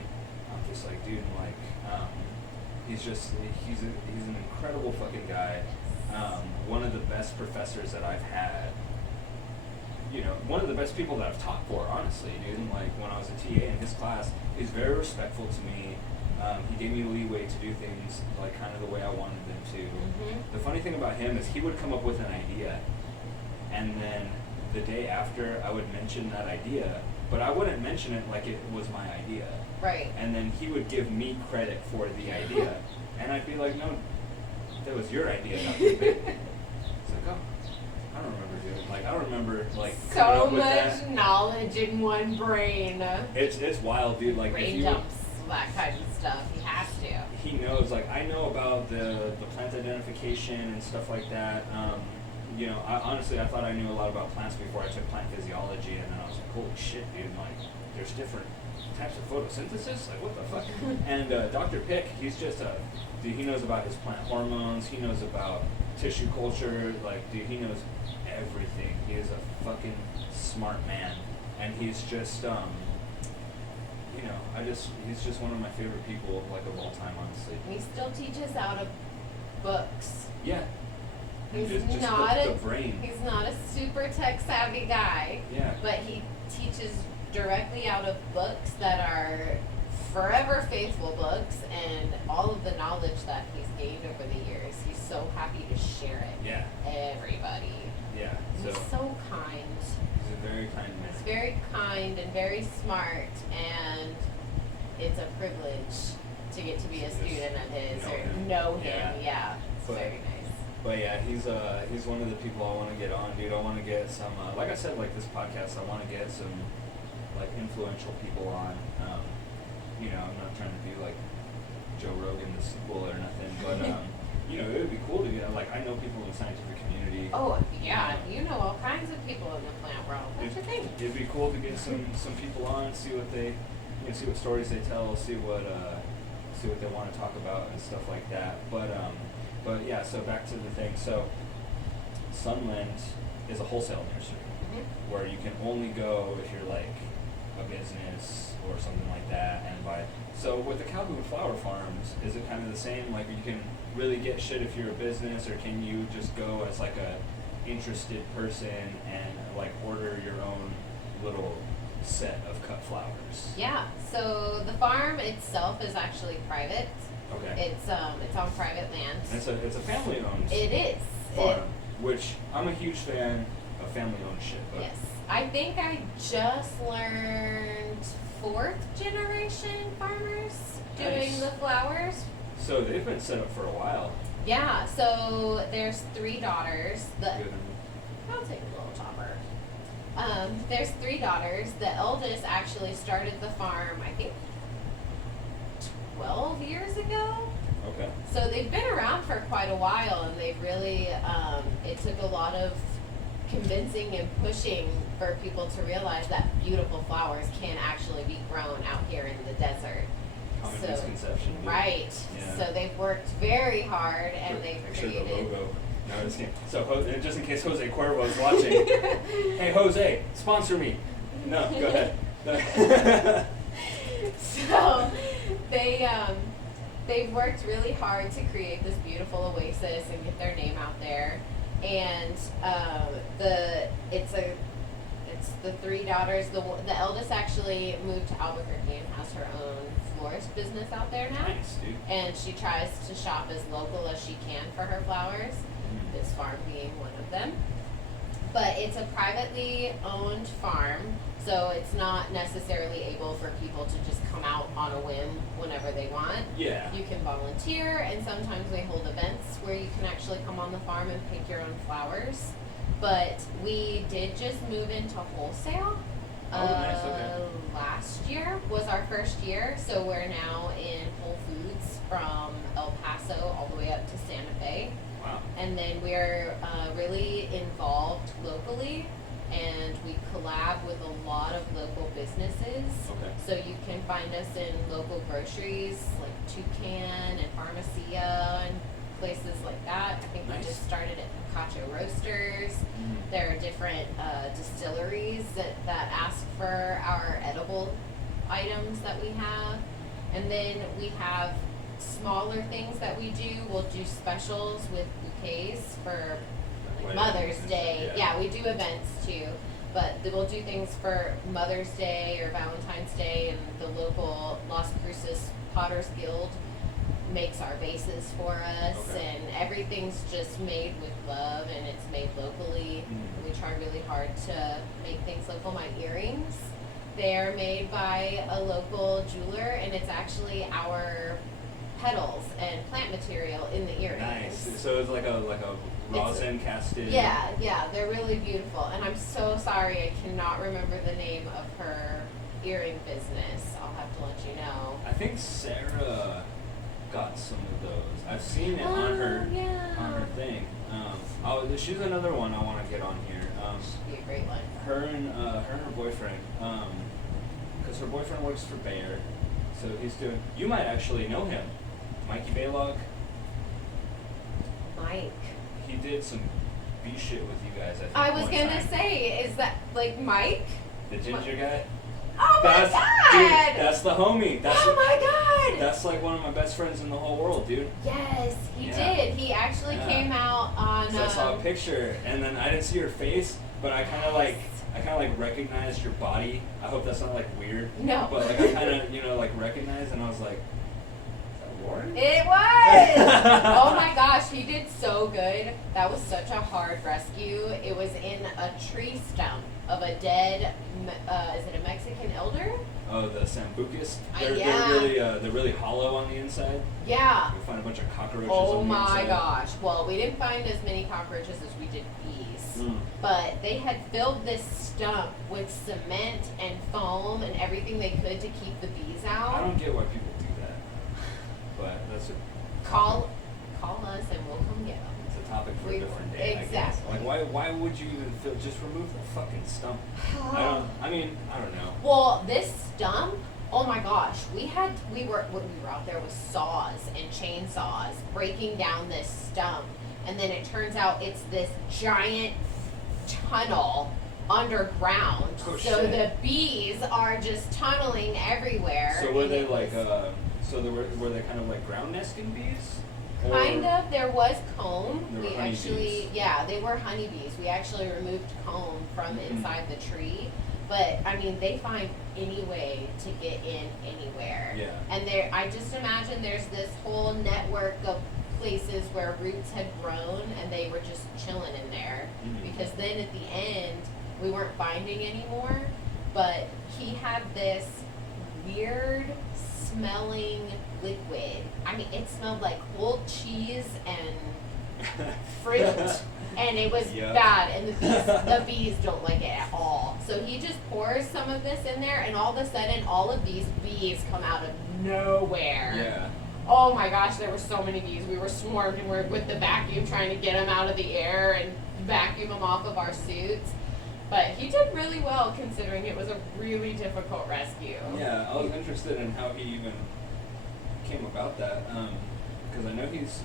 I'm just like, dude, like he's an incredible fucking guy. One of the best professors that I've had. One of the best people that I've taught for, honestly, dude. And like when I was a TA in his class, he's very respectful to me. He gave me leeway to do things like kind of the way I wanted them to. The funny thing about him is he would come up with an idea, and then the day after I would mention that idea, but I wouldn't mention it like it was my idea. Right. And then he would give me credit for the idea, and I'd be like, no, that was your idea, not the big. It's like, oh. I don't remember like so coming up with much that. knowledge in one brain. It's wild, dude. Like Brain dumps, that kind of stuff. He has to. He knows. Like I know about the plant identification and stuff like that. I thought I knew a lot about plants before I took plant physiology, and then I was like, holy shit, dude! Like there's different types of photosynthesis. Like what the fuck? And Dr. Pick, he's just dude. He knows about his plant hormones. He knows about tissue culture. Like dude, he knows everything. He is a fucking smart man, and he's just he's just one of my favorite people like of all time, honestly. He still teaches out of books. Yeah. He's just not the brain. He's not a super tech savvy guy. Yeah. But he teaches directly out of books that are forever faithful books, and all of the knowledge that he's gained over the years, he's so happy to share it. Yeah. Everybody. Yeah. He's so kind. He's a very kind man. He's very kind and very smart, and it's a privilege to get to be a student of his or know him. Yeah, it's But very nice. But yeah, he's one of the people I want to get on, dude. I want to get some, like I said, like this podcast, I want to get some like influential people on. You know, I'm not trying to be like Joe Rogan the sequel or nothing, but you know, it would be cool to get, like, I know people in the scientific community. Oh yeah, you know all kinds of people in the plant world. What's your thing? It'd be cool to get some people on, see what they, you know, see what stories they tell, see what they want to talk about and stuff like that. But yeah, so back to the thing. So Sunland is a wholesale nursery where you can only go if you're like a business or something like that and buy. So with the Calhoun Flower Farms, is it kind of the same? Like you can really get shit if you're a business, or can you just go as like a interested person and like order your own little set of cut flowers? Yeah. So the farm itself is actually private. Okay. It's on private land. And it's a family owned. It is. Farm, which I'm a huge fan of family owned shit. But Yes. I think I just learned 4th generation farmers doing Nice. the flowers. So they've been set up for a while. Yeah, so there's 3 daughters. Good. I'll take a little chopper. There's 3 daughters. The eldest actually started the farm, I think, 12 years ago. Okay. So they've been around for quite a while, and they've really, it took a lot of convincing and pushing for people to realize that beautiful flowers can actually be grown out here in the desert. Common So- misconception. Dude. Right. Yeah. So they've worked very hard, and they've Make sure the created. logo. No, I'm just kidding. So just in case Jose Cuervo is watching, hey Jose, sponsor me. No, go ahead. So they've worked really hard to create this beautiful oasis and get their name out there. And it's the 3 daughters. The eldest actually moved to Albuquerque and has her own florist business out there now. Nice, dude. And she tries to shop as local as she can for her flowers, this farm being one of them. But it's a privately owned farm, so it's not necessarily able for people to just come out on a whim whenever they want. Yeah. You can volunteer, and sometimes they hold events where you can actually come on the farm and pick your own flowers. But we did just move into wholesale. Oh, nice, okay. Last year was our first year, so we're now in Whole Foods from El Paso all the way up to Santa Fe. Wow. And then we're really involved locally, and we collab with a lot of local businesses. Okay. So you can find us in local groceries like Toucan and Pharmacia and places like that. I think Nice. we just started at Picacho Roasters. There are different distilleries that ask for our edible items that we have. And then we have smaller things that we do. We'll do specials with bouquets for Weddings Mother's and Day. stuff, Yeah, we do events too. But we'll do things for Mother's Day or Valentine's Day, and the local Las Cruces Potters Guild makes our vases for us, Okay. and everything's just made with love, and it's made locally. We try really hard to make things local. My earrings, they're made by a local jeweler, and it's actually our petals and plant material in the earrings. Nice. So it's like a rosin casted. Yeah, they're really beautiful. And I'm so sorry I cannot remember the name of her earring business. I'll have to let you know. I think Sarah got some of those. I've seen it on her thing. She's another one I want to get on here. Should be a great one. Her and her boyfriend, because her boyfriend works for Bayer, so he's doing. You might actually know him, Mikey Baylog. Mike. He did some B shit with you guys. I think I was one gonna time. say, is that like Mike? The ginger guy. Oh my That's, god! dude, that's the homie. That's oh my god! That's like one of my best friends in the whole world, dude. Yes, he Yeah. did. He actually Yeah. came out on. So I saw a picture, and then I didn't see her face, but I kind of like recognized your body. I hope that's not like weird. No. But like I kind of like recognized, and I was like, is that Warren? It was! Oh my gosh, he did so good. That was such a hard rescue. It was in a tree stump of a dead, is it a Mexican elder? Oh Oh, the sambucus. Yeah. They're really hollow on the inside. Yeah. We find a bunch of cockroaches. Oh on the my inside. gosh. Well, we didn't find as many cockroaches as we did bees. But they had filled this stump with cement and foam and everything they could to keep the bees out. I don't get why people do that. But that's a Call us and we'll come get them. It's a topic for a different day. Exactly. I guess. Like why would you even fill? Just remove the fucking stump. I don't know. Well, this stump, oh my gosh, we were out there with saws and chainsaws breaking down this stump, and then it turns out it's this giant tunnel underground. Oh, so shit. the bees are just tunneling everywhere. So were and they it like was- were they kind of like ground nesting bees? Kind of. There was comb. There were We honeybees. actually, yeah, they were honeybees. We actually removed comb from inside the tree. But I mean, they find any way to get in anywhere. Yeah. And I just imagine there's this whole network of places where roots had grown, and they were just chilling in there. Because then at the end, we weren't finding anymore. But he had this weird smelling liquid. I mean, it smelled like old cheese and fruit, and it was Yuck. bad. And the bees don't like it at all. So he just pours some of this in there, and all of a sudden, all of these bees come out of nowhere. Yeah. Oh my gosh, there were so many bees. We were swarmed, and we're with the vacuum trying to get them out of the air and vacuum them off of our suits. But he did really well considering it was a really difficult rescue. Yeah, I was interested in how he even came about that, because I know he's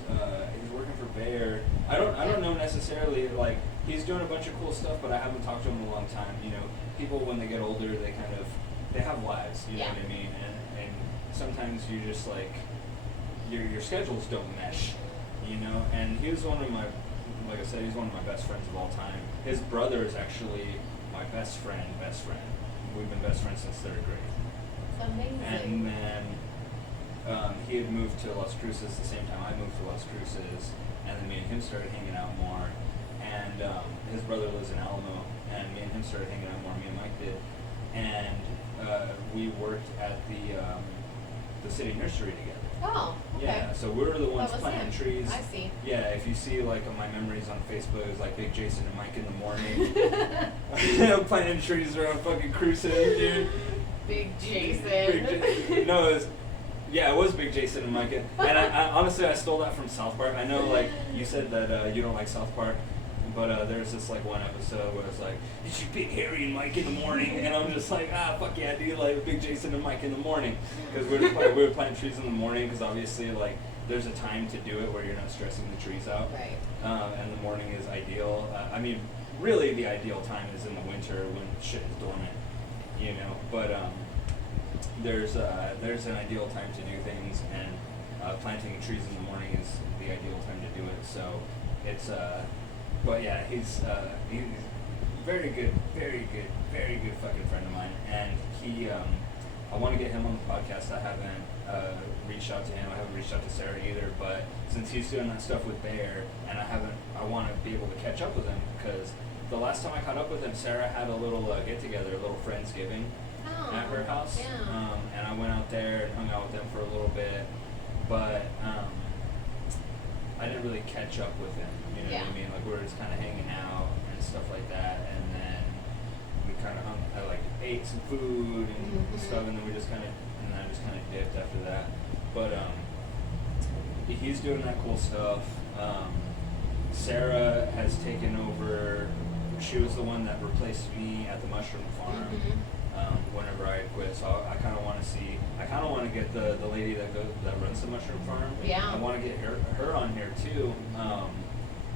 working for Bayer. I don't know necessarily, like, he's doing a bunch of cool stuff, but I haven't talked to him in a long time. You know, people when they get older, they have lives. You know what I mean? And sometimes you just like your schedules don't mesh. You know, and he was one of my, like I said, he's one of my best friends of all time. His brother is actually my best friend. We've been best friends since 3rd grade. It's amazing. And then he had moved to Las Cruces the same time I moved to Las Cruces, and then me and him started hanging out more. And his brother lives in Alamo, and me and him started hanging out more. Me and Mike did, and we worked at the city nursery together. Oh, okay. Yeah, so we were the ones That was planting him. trees. I see. Yeah, if you see like my memories on Facebook, it was like Big Jason and Mike in the morning. Planting trees around fucking Cruces, dude. Big Jason. No, it was Big Jason and Mike. And I honestly, I stole that from South Park. I know, like, you said that you don't like South Park, but there's this, like, one episode where it's like, it's your Big Harry and Mike in the morning, and I'm just like, fuck yeah, dude, like, Big Jason and Mike in the morning. Because we were planting trees in the morning, because obviously, like, there's a time to do it where you're not stressing the trees out. Right. And the morning is ideal. I mean, really the ideal time is in the winter when shit is dormant, you know, but there's an ideal time to do things, and planting trees in the morning is the ideal time to do it. So it's but yeah, he's very good fucking friend of mine, and he I want to get him on the podcast. I haven't reached out to him. I haven't reached out to Sarah either, but since he's doing that stuff with Bayer, and I want to be able to catch up with him, because the last time I caught up with him, Sarah had a little get together, a little Friendsgiving at her house, Yeah. and I went out there and hung out with them for a little bit, but I didn't really catch up with him. You know what I mean? Like, we were just kind of hanging out and stuff like that, and then we kind of ate some food and stuff, and then I just kind of dipped after that. But he's doing that cool stuff. Sarah has taken over. She was the one that replaced me at the mushroom farm whenever I quit. So I kind of want to get the lady that runs the mushroom farm. Yeah. I want to get her on here too,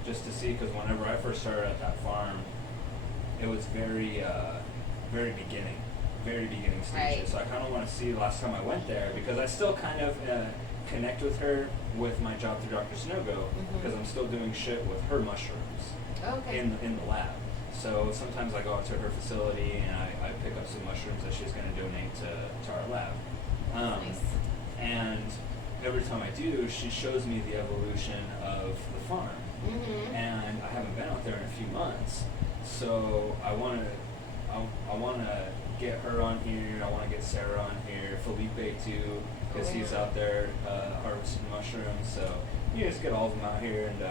just to see, because whenever I first started at that farm, it was very beginning stages. Right. So I kind of want to see last time I went there, because I still kind of connect with her with my job through Dr. Snogo, because I'm still doing shit with her mushrooms in the lab. So sometimes I go out to her facility and I pick up some mushrooms that she's going to donate to our lab. Nice. And every time I do, she shows me the evolution of the farm. And I haven't been out there in a few months, so I want to get her on here. I want to get Sarah on here. Felipe too, because he's out there harvesting mushrooms. So you just get all of them out here and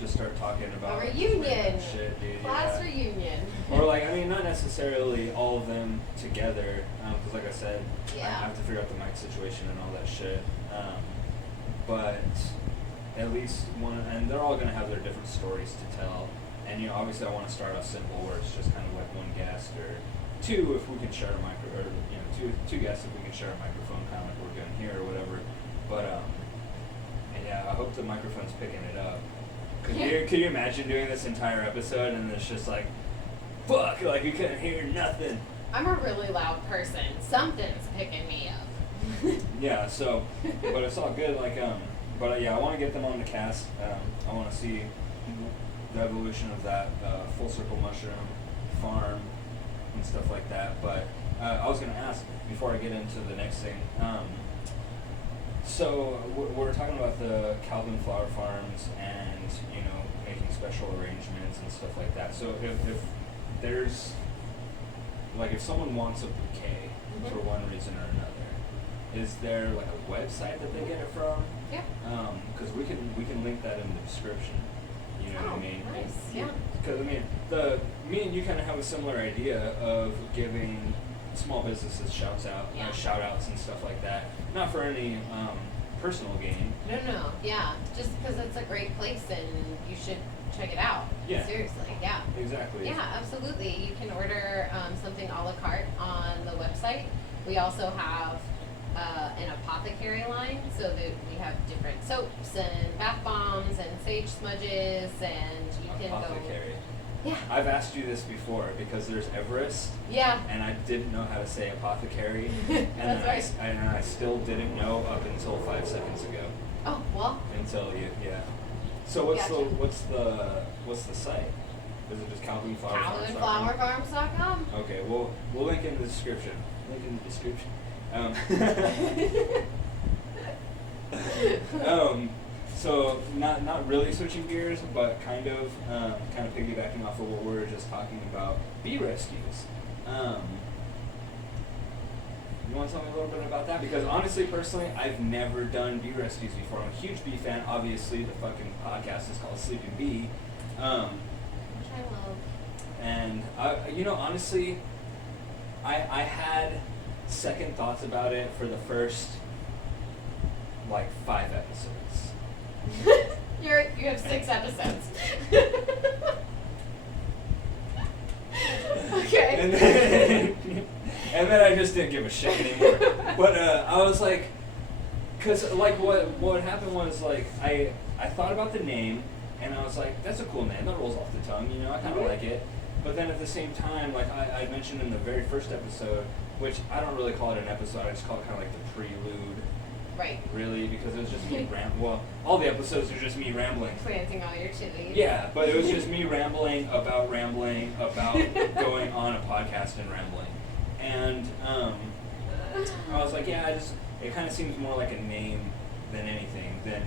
just start talking about a reunion. Shit, dude. Class reunion. Or like, I mean, not necessarily all of them together, because like I said, I have to figure out the mic situation and all that shit. But at least one, and they're all gonna have their different stories to tell. And you know, obviously, I want to start off simple, where it's just kind of like one guest or two, if we can share a microphone, or you know, two guests if we can share a microphone, kind of like we're doing here or whatever. But and yeah, I hope the microphone's picking it up. Could you imagine doing this entire episode and it's just like, fuck, like you couldn't hear nothing. I'm a really loud person. Something's picking me up. Yeah. So, but it's all good. Like but yeah, I want to get them on the cast. I want to see the evolution of that full circle mushroom farm and stuff like that. But I was gonna ask before I get into the next thing. So we're talking about the Calvin flower farms and you know making special arrangements and stuff like that. So if there's like if someone wants a bouquet for one reason or another, is there like a website that they get it from? Yeah. Because we can link that in the description. You know what I mean? Nice. Yeah. Because I mean, me and you kind of have a similar idea of giving small businesses shout outs and stuff like that. Not for any personal gain. No. Yeah. Just because it's a great place and you should check it out. Yeah. Seriously. Yeah. Exactly. Yeah. Absolutely. You can order something a la carte on the website. We also have an apothecary line, so that we have different soaps and bath bombs and sage smudges, and you can Apothecary. go. Yeah. I've asked you this before because there's Everest. Yeah. And I didn't know how to say apothecary, That's right. and I still didn't know up until 5 seconds ago. Oh well. Until yeah. So what's the site? Is it just CalvinFlowerFarms.com? Okay, well we'll link in the description. So not really switching gears, but kind of piggybacking off of what we were just talking about, bee rescues. You want to tell me a little bit about that? Because honestly, personally, I've never done bee rescues before. I'm a huge bee fan. Obviously, the fucking podcast is called Sleeping Bee. Which I love. And honestly, I had second thoughts about it for the first like 5 episodes. You have 6 episodes. Okay. And then I just didn't give a shit anymore. But I was like, cause like what happened was like I thought about the name and I was like, that's a cool name, that rolls off the tongue, you know, I kind of like it. But then at the same time, like I mentioned in the very first episode, which I don't really call it an episode, I just call it kind of like the prelude. Right. Really, because it was just me well, all the episodes are just me rambling. Planting all your chilies. Yeah, but it was just me rambling about going on a podcast and rambling. And I was like, yeah, it kind of seems more like a name than anything, than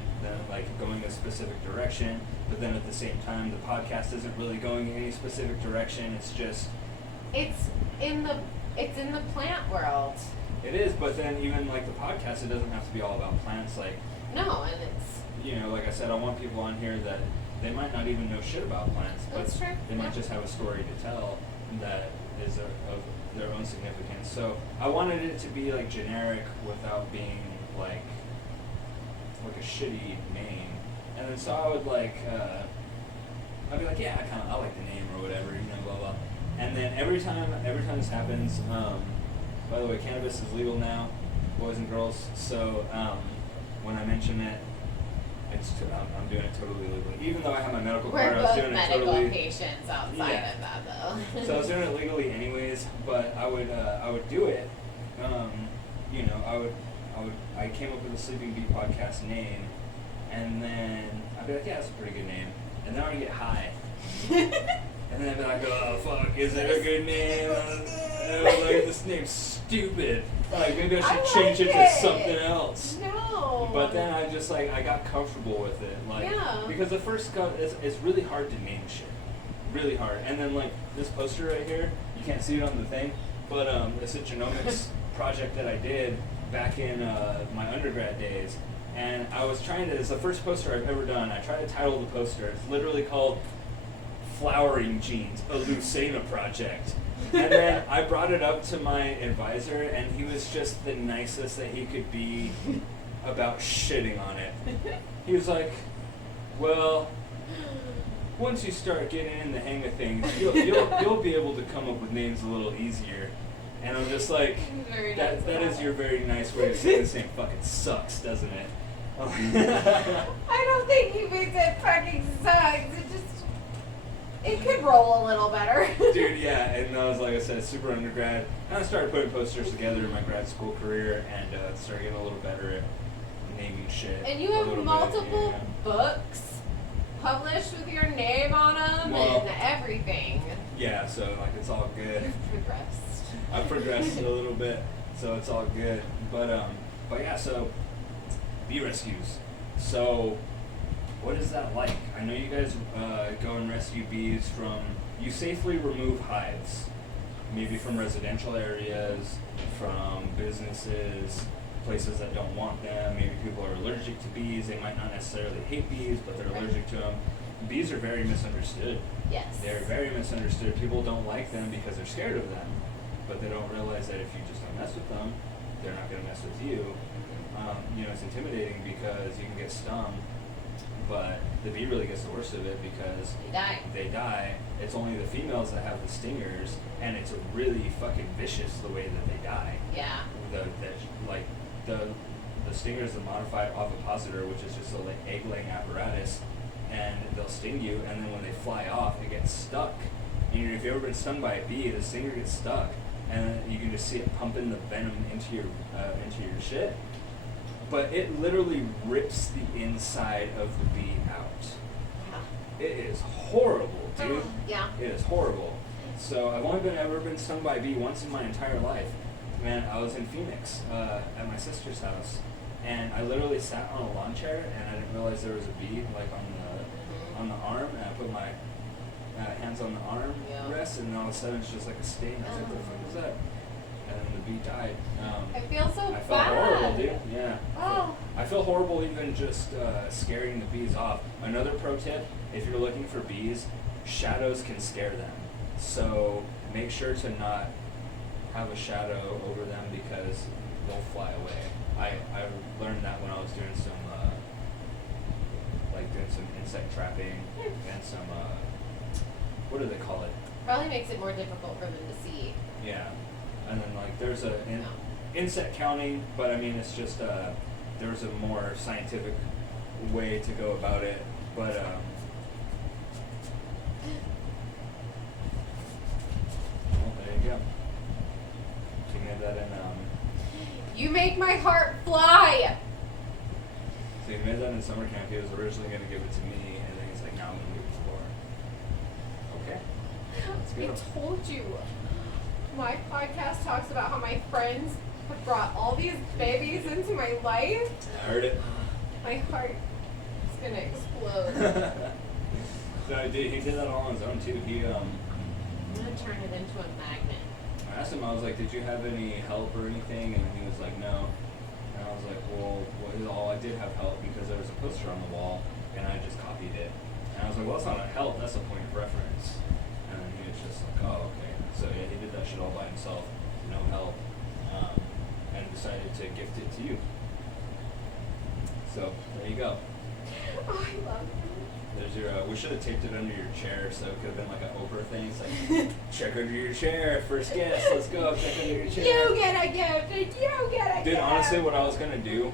like going a specific direction. But then at the same time, the podcast isn't really going in any specific direction. It's just it's in the plant world. It is, but then even like the podcast, it doesn't have to be all about plants. Like no, and it's like I said, I want people on here that they might not even know shit about plants, but they might just have a story to tell that is of their own significance. So I wanted it to be like generic without being like a shitty name. And then so I would like I'd be like, yeah, I like the name or whatever, blah blah. And then every time this happens, by the way, cannabis is legal now, boys and girls. So when I mention it, I'm doing it totally legally. Even though I have my medical card, I was doing it totally. We're both medical patients outside of that, though. So I was doing it legally anyways, but I would do it. I came up with the Sleeping Bee podcast name, and then I'd be like, yeah, that's a pretty good name. And then I would get high. And then I'd be like, oh, fuck, is it a good name? I was like, this name's stupid. Like, maybe I should change it to something else. No. But then I got comfortable with it. Like, because the first it's really hard to name shit. Really hard. And then, like, this poster right here, you can't see it on the thing, But it's a genomics project that I did back in my undergrad days. And I was trying to, it's the first poster I've ever done. I tried to title the poster. It's literally called Flowering Genes, a Lucena Project. And then I brought it up to my advisor, and he was just the nicest that he could be about shitting on it. He was like, well, once you start getting in the hang of things, you'll be able to come up with names a little easier. And I'm just like, that is your very nice way of saying this thing fucking sucks, doesn't it? I don't think he thinks it fucking sucks. It could roll a little better. Dude, yeah, and I was, like I said, super undergrad. And I started putting posters together in my grad school career and started getting a little better at naming shit. And you have multiple books published with your name on them and everything. Yeah, so like it's all good. You've progressed. I've progressed a little bit, so it's all good. But yeah, so bee rescues. So what is that like? I know you guys go and rescue bees from, you safely remove hives, maybe from residential areas, from businesses, places that don't want them. Maybe people are allergic to bees. They might not necessarily hate bees, but they're allergic to them. Bees are very misunderstood. Yes. They're very misunderstood. People don't like them because they're scared of them, but they don't realize that if you just don't mess with them, they're not going to mess with you. It's intimidating because you can get stung, but the bee really gets the worst of it because they die. It's only the females that have the stingers, and it's really fucking vicious the way that they die. Yeah. The stinger is the modified ovipositor, which is just an egg-laying apparatus, and they'll sting you, and then when they fly off, it gets stuck. And if you've ever been stung by a bee, the stinger gets stuck, and you can just see it pumping the venom into your shit. But it literally rips the inside of the bee out. Yeah. It is horrible, dude. Yeah. It is horrible. So I've only ever been stung by a bee once in my entire life. Man, I was in Phoenix at my sister's house, and I literally sat on a lawn chair, and I didn't realize there was a bee like on the arm, and I put my hands on the arm rest, and all of a sudden it's just like a sting. I was like, what the fuck is that? And then the bee died. I feel so bad. I felt horrible, dude. Yeah. Oh. I feel horrible even just scaring the bees off. Another pro tip, if you're looking for bees, shadows can scare them. So make sure to not have a shadow over them because they'll fly away. I learned that when I was doing some insect trapping and some what do they call it? Probably makes it more difficult for them to see. Yeah. And then there's insect counting, but I mean it's just there's a more scientific way to go about it. But well, there you go. You made that in You make my heart fly. So he made that in summer camp. He was originally going to give it to me, and then he's like, "Now I'm going to give it to Laura." Okay. Let's go. I told you. My podcast talks about how my friends have brought all these babies into my life. I heard it. My heart is gonna explode. So he did that all on his own too. I'm gonna turn it into a magnet. I asked him, I was like, did you have any help or anything? And he was like, no. And I was like, well, I did have help because there was a poster on the wall, and I just copied it. And I was like, well, that's not a help, that's a point of reference. And then he was just like, oh, okay. So yeah, he did that shit all by himself, no help, and decided to gift it to you. So there you go. Oh, I love him. There's your. We should have taped it under your chair, so it could have been like an Oprah thing. It's like, check under your chair, first guest. Let's go. Check under your chair. You get a gift, and you get a gift. Dude, honestly, what I was gonna do,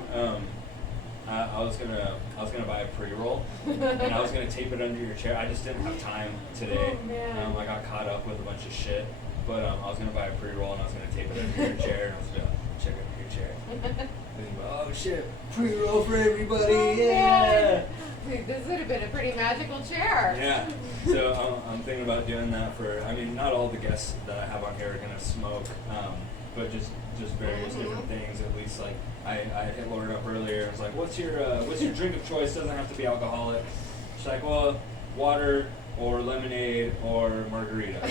I was gonna buy a pre-roll, and I was gonna tape it under your chair. I just didn't have time today. Oh, man. I got caught up with a bunch of shit, but I was gonna buy a pre-roll, and I was gonna tape it under your chair, and I was gonna check under your chair. Oh shit, pre-roll for everybody, Oh, yeah! Dude, this would have been a pretty magical chair. Yeah, so I'm thinking about doing that for, I mean, not all the guests that I have on here are gonna smoke, but just various different things, at least like, I hit Laura up earlier, I was like, what's your drink of choice, doesn't have to be alcoholic. She's like, well, water, or lemonade, or margarita.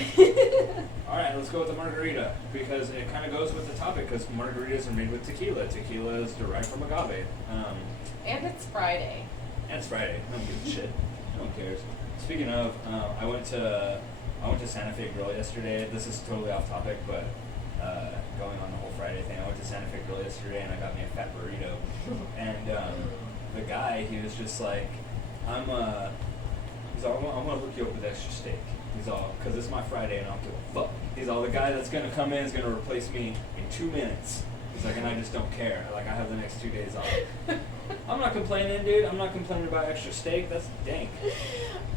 All right, let's go with the margarita because it kind of goes with the topic because margaritas are made with tequila. Tequila is derived from agave. And it's Friday. And it's Friday. No one gives a shit. No one cares. Speaking of, I went to Santa Fe Grill yesterday. This is totally off topic, but going on the whole Friday thing, I went to Santa Fe Grill yesterday and I got me a fat burrito. And the guy, he was just like, I'm gonna hook you up with extra steak. He's all, because it's my Friday and I don't give a fuck. He's all, the guy that's gonna come in is gonna replace me in 2 minutes. He's like, and I just don't care. Like, I have the next 2 days off. I'm not complaining, dude. I'm not complaining about extra steak. That's dank.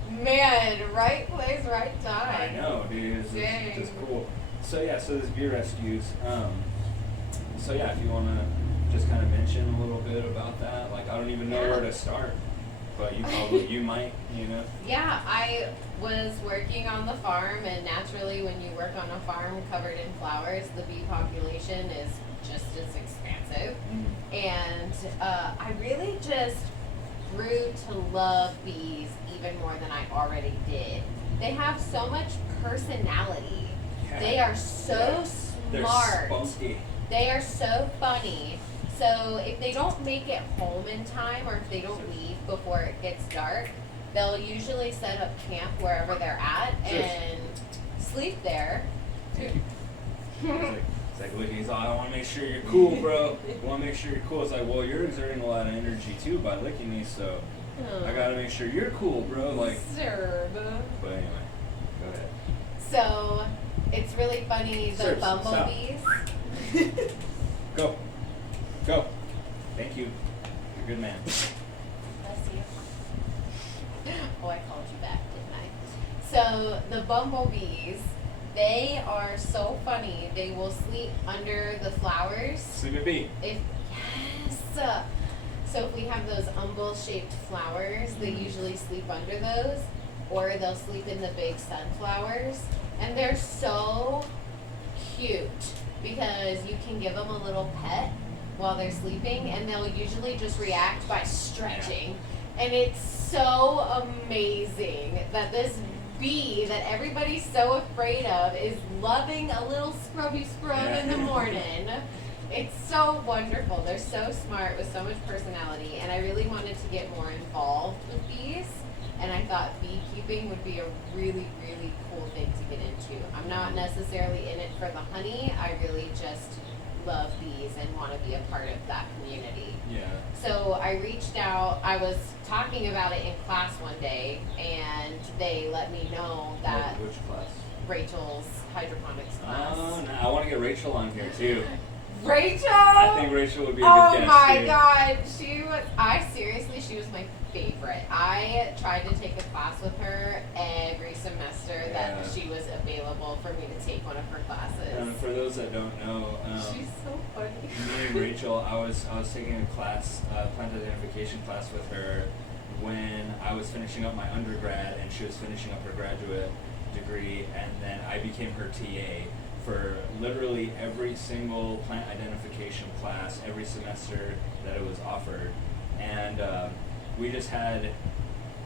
Man, right place, right time. I know, dude. It's just cool. So yeah, so this beer rescues. So yeah, if you wanna just kind of mention a little bit about that, like I don't even know where to start, but you might, you know. Yeah, I was working on the farm, and naturally, when you work on a farm covered in flowers, the bee population is just as expansive. And I really just grew to love bees even more than I already did. They have so much personality. Yeah. They are so smart. They're spunky. They are so funny. So if they don't make it home in time, or if they don't leave before it gets dark, they'll usually set up camp wherever they're at and sleep there. It's like, look, he's all, I want to make sure you're cool, bro. I want to make sure you're cool. It's like, well, you're exerting a lot of energy too by licking me, so I gotta make sure you're cool, bro. Like, Serb. But anyway, go ahead. So it's really funny. The Serb, bumblebees. Go. Thank you. You're a good man. Bless you. Oh, I called you back, didn't I? So the bumblebees, they are so funny. They will sleep under the flowers. Sleepy bee. Yes. So if we have those umbel-shaped flowers, they usually sleep under those, or they'll sleep in the big sunflowers. And they're so cute because you can give them a little pet while they're sleeping, and they'll usually just react by stretching. And it's so amazing that this bee that everybody's so afraid of is loving a little scrubby scrub in the morning. It's so wonderful. They're so smart with so much personality, and I really wanted to get more involved with bees, and I thought beekeeping would be a really, really cool thing to get into. I'm not necessarily in it for the honey. I really just love bees and want to be a part of that community. Yeah. So I reached out. I was talking about it in class one day, and they let me know that Which class? Rachel's hydroponics class. Oh, no, I want to get Rachel on here too. Rachel! I think Rachel would be a good guest. Oh my too. God, she was my favorite. I tried to take a class with her every semester that she was available for me to take one of her classes. For those that don't know, She's so funny. me and Rachel, I was taking a class, plant identification class with her when I was finishing up my undergrad and she was finishing up her graduate degree, and then I became her TA for literally every single plant identification class every semester that it was offered. And we just had,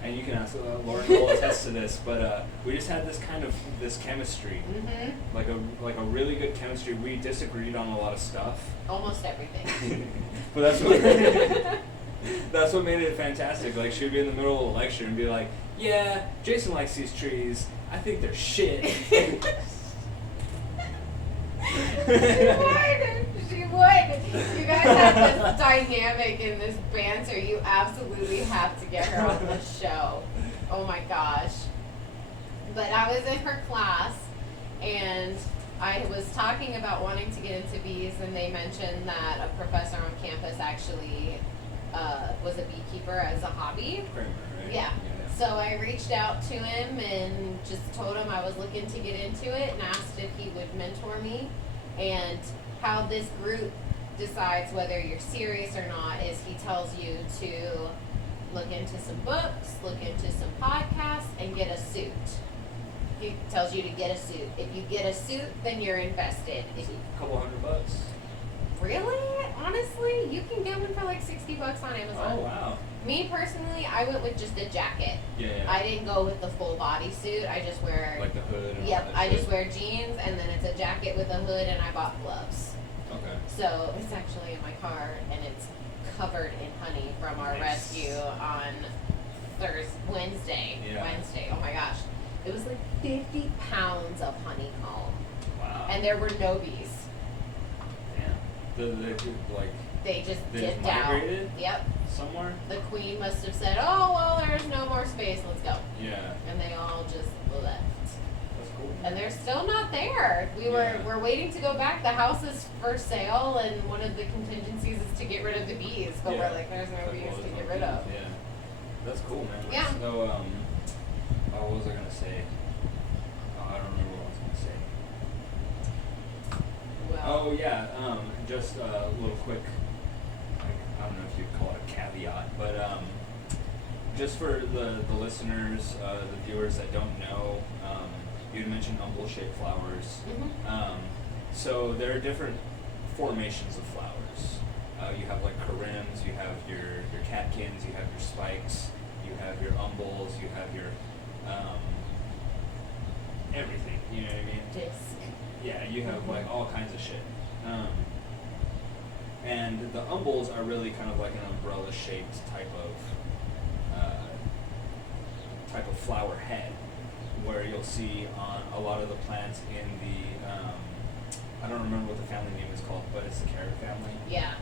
and you can ask, Lauren will attest to this, but we just had this chemistry, like a really good chemistry. We disagreed on a lot of stuff. Almost everything. But that's what made it fantastic. Like, she'd be in the middle of a lecture and be like, yeah, Jason likes these trees. I think they're shit. She would. You guys have this dynamic and this banter. You absolutely have to get her on the show. Oh my gosh. But I was in her class, and I was talking about wanting to get into bees, and they mentioned that a professor on campus actually was a beekeeper as a hobby. Kramer, right? Yeah. So I reached out to him and just told him I was looking to get into it and asked if he would mentor me. And how this group decides whether you're serious or not is he tells you to look into some books, look into some podcasts, and get a suit. He tells you to get a suit. If you get a suit, then you're invested. If you, A couple $100. really? Honestly? You can get one for like $60 on Amazon. Oh, wow. Me personally, I went with just a jacket. Yeah. I didn't go with the full bodysuit. I just wear. Like the hood and all Yep, that I shit. just wear jeans and then it's a jacket with a hood and I bought gloves. Okay. So it's actually in my car and it's covered in honey from our Nice. rescue on Wednesday. Yeah. Wednesday. Oh my gosh. It was like 50 pounds of honeycomb. Wow. And there were no bees. Damn. They like They just They dipped just out. migrated? Yep. somewhere? The queen must have said, "Oh, well, there's no more space. Let's go." Yeah. And they all just left. That's cool. And they're still not there. Yeah. We're waiting to go back. The house is for sale, and one of the contingencies is to get rid of the bees. But Yeah. we're like, there's no Like, bees well, to there's get no rid of. bees, Yeah. That's cool, man. Yeah. So, what was I gonna say? Oh, I don't remember what I was gonna say. Well, Oh yeah, just a little quick. I don't know if you'd call it a caveat, but just for the listeners, the viewers that don't know, you had mentioned umbel-shaped flowers. mhm. So there are different formations of flowers. You have like corimbs, you have your catkins, you have your spikes, you have your umbels, you have your everything. You know what I mean? Disc. Yeah, you have like all kinds of shit. And the umbels are really kind of like an umbrella-shaped type of flower head, where you'll see on a lot of the plants in the I don't remember what the family name is called, but it's the carrot family. Yeah.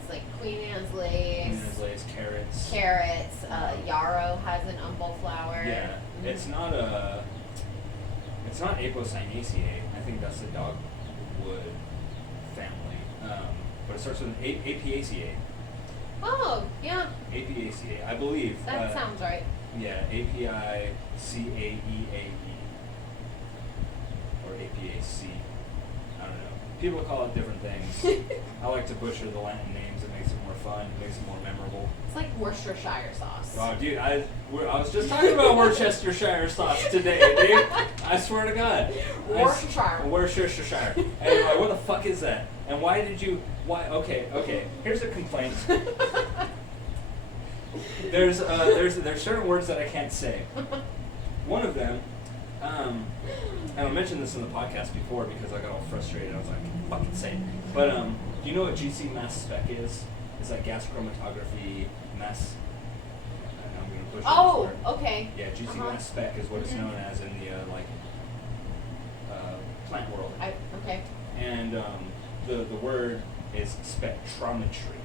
It's like Queen Anne's lace. Queen Anne's lace, carrots. Carrots. Yarrow has an umbel flower. Yeah, Mhm. it's not Apocynaceae. I think that's the dogwood family. But it starts with an Apiaceae. Oh, yeah. Apiaceae, I believe. That sounds right. Yeah, Apicaeae. Or Apiac. I don't know. People call it different things. I like to butcher the Latin names. It makes it more fun. It makes it more memorable. It's like Worcestershire sauce. Oh, dude, I was just talking about Worcestershire sauce today, dude. I swear to God. Worcestershire. Worcestershire. And you're like, what the fuck is that? And why? Okay. Here's a complaint. There's certain words that I can't say. One of them, and I mentioned this in the podcast before because I got all frustrated. I was like, fucking say it. But do you know what GC mass spec is? It's like gas chromatography mass. I'm gonna push. Oh, this word. okay. Yeah, GC Uh-huh. mass spec is what it's Mhm. known as in the plant world. Okay. And the word is spectrometry.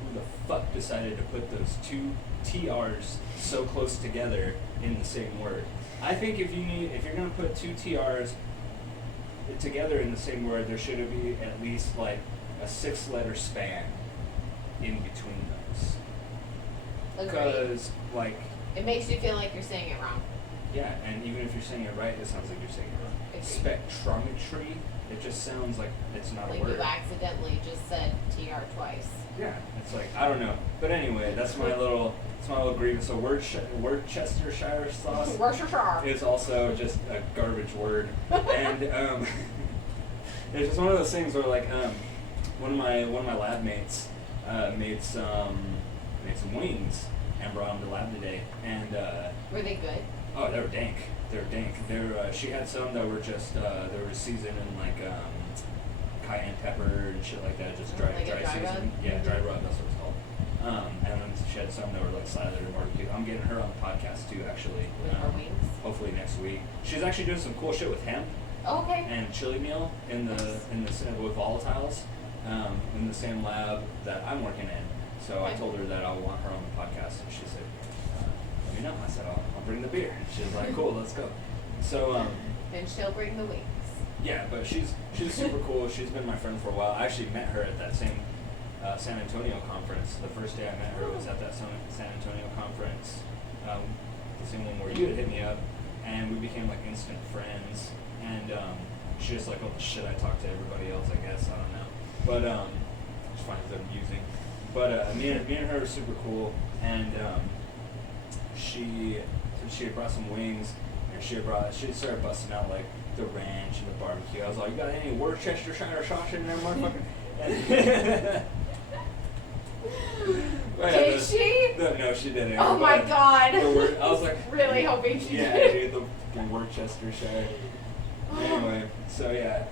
Who the fuck decided to put those two TRs so close together in the same word? I think if you're gonna put two TRs together in the same word, there should be at least like a 6-letter span in between those. Agreed. Because like It makes you feel like you're saying it wrong. yeah, and even if you're saying it right, it sounds like you're saying it wrong. Agreed. Spectrometry, it just sounds like it's not Like a word. you accidentally just said TR twice. Yeah, it's like I don't know, but anyway, that's my little grievance. So Worcestershire sauce Worcestershire. is also just a garbage word, and it's just one of those things where like one of my lab mates made some wings and brought them to lab today, and Were they good? oh, they were dank. She had some that were just they were seasoned in like cayenne pepper and shit like that, just dry Like a dry seasoning. rub? Yeah, dry rub. That's what it's called. And then she had some that were like slathered in barbecue. I'm getting her on the podcast too, actually. With her wings? Hopefully next week. She's actually doing some cool shit with hemp Oh, okay. and chili meal with volatiles in the same lab that I'm working in. So I Okay. told her that I want her on the podcast, and she said, "Let me know." I said, "I'll bring the beer." She's like, "Cool, let's go." So And she'll bring the wings. yeah, but she's super cool. She's been my friend for a while. I actually met her at that same San Antonio conference. The first day I met her was at that San Antonio conference, the same one where you had hit me up, and we became like instant friends. And she just like, oh shit, I talk to everybody else. I guess I don't know, but just finds it amusing. But me and her are super cool, and she had brought some wings. She started busting out like the ranch and the barbecue. I was like, "You got any Worcestershire sauce in there, motherfucker?" Did she? No, she didn't. Oh my god. I was like, really hoping she yeah, did. dude, the Worcestershire. Anyway, so yeah,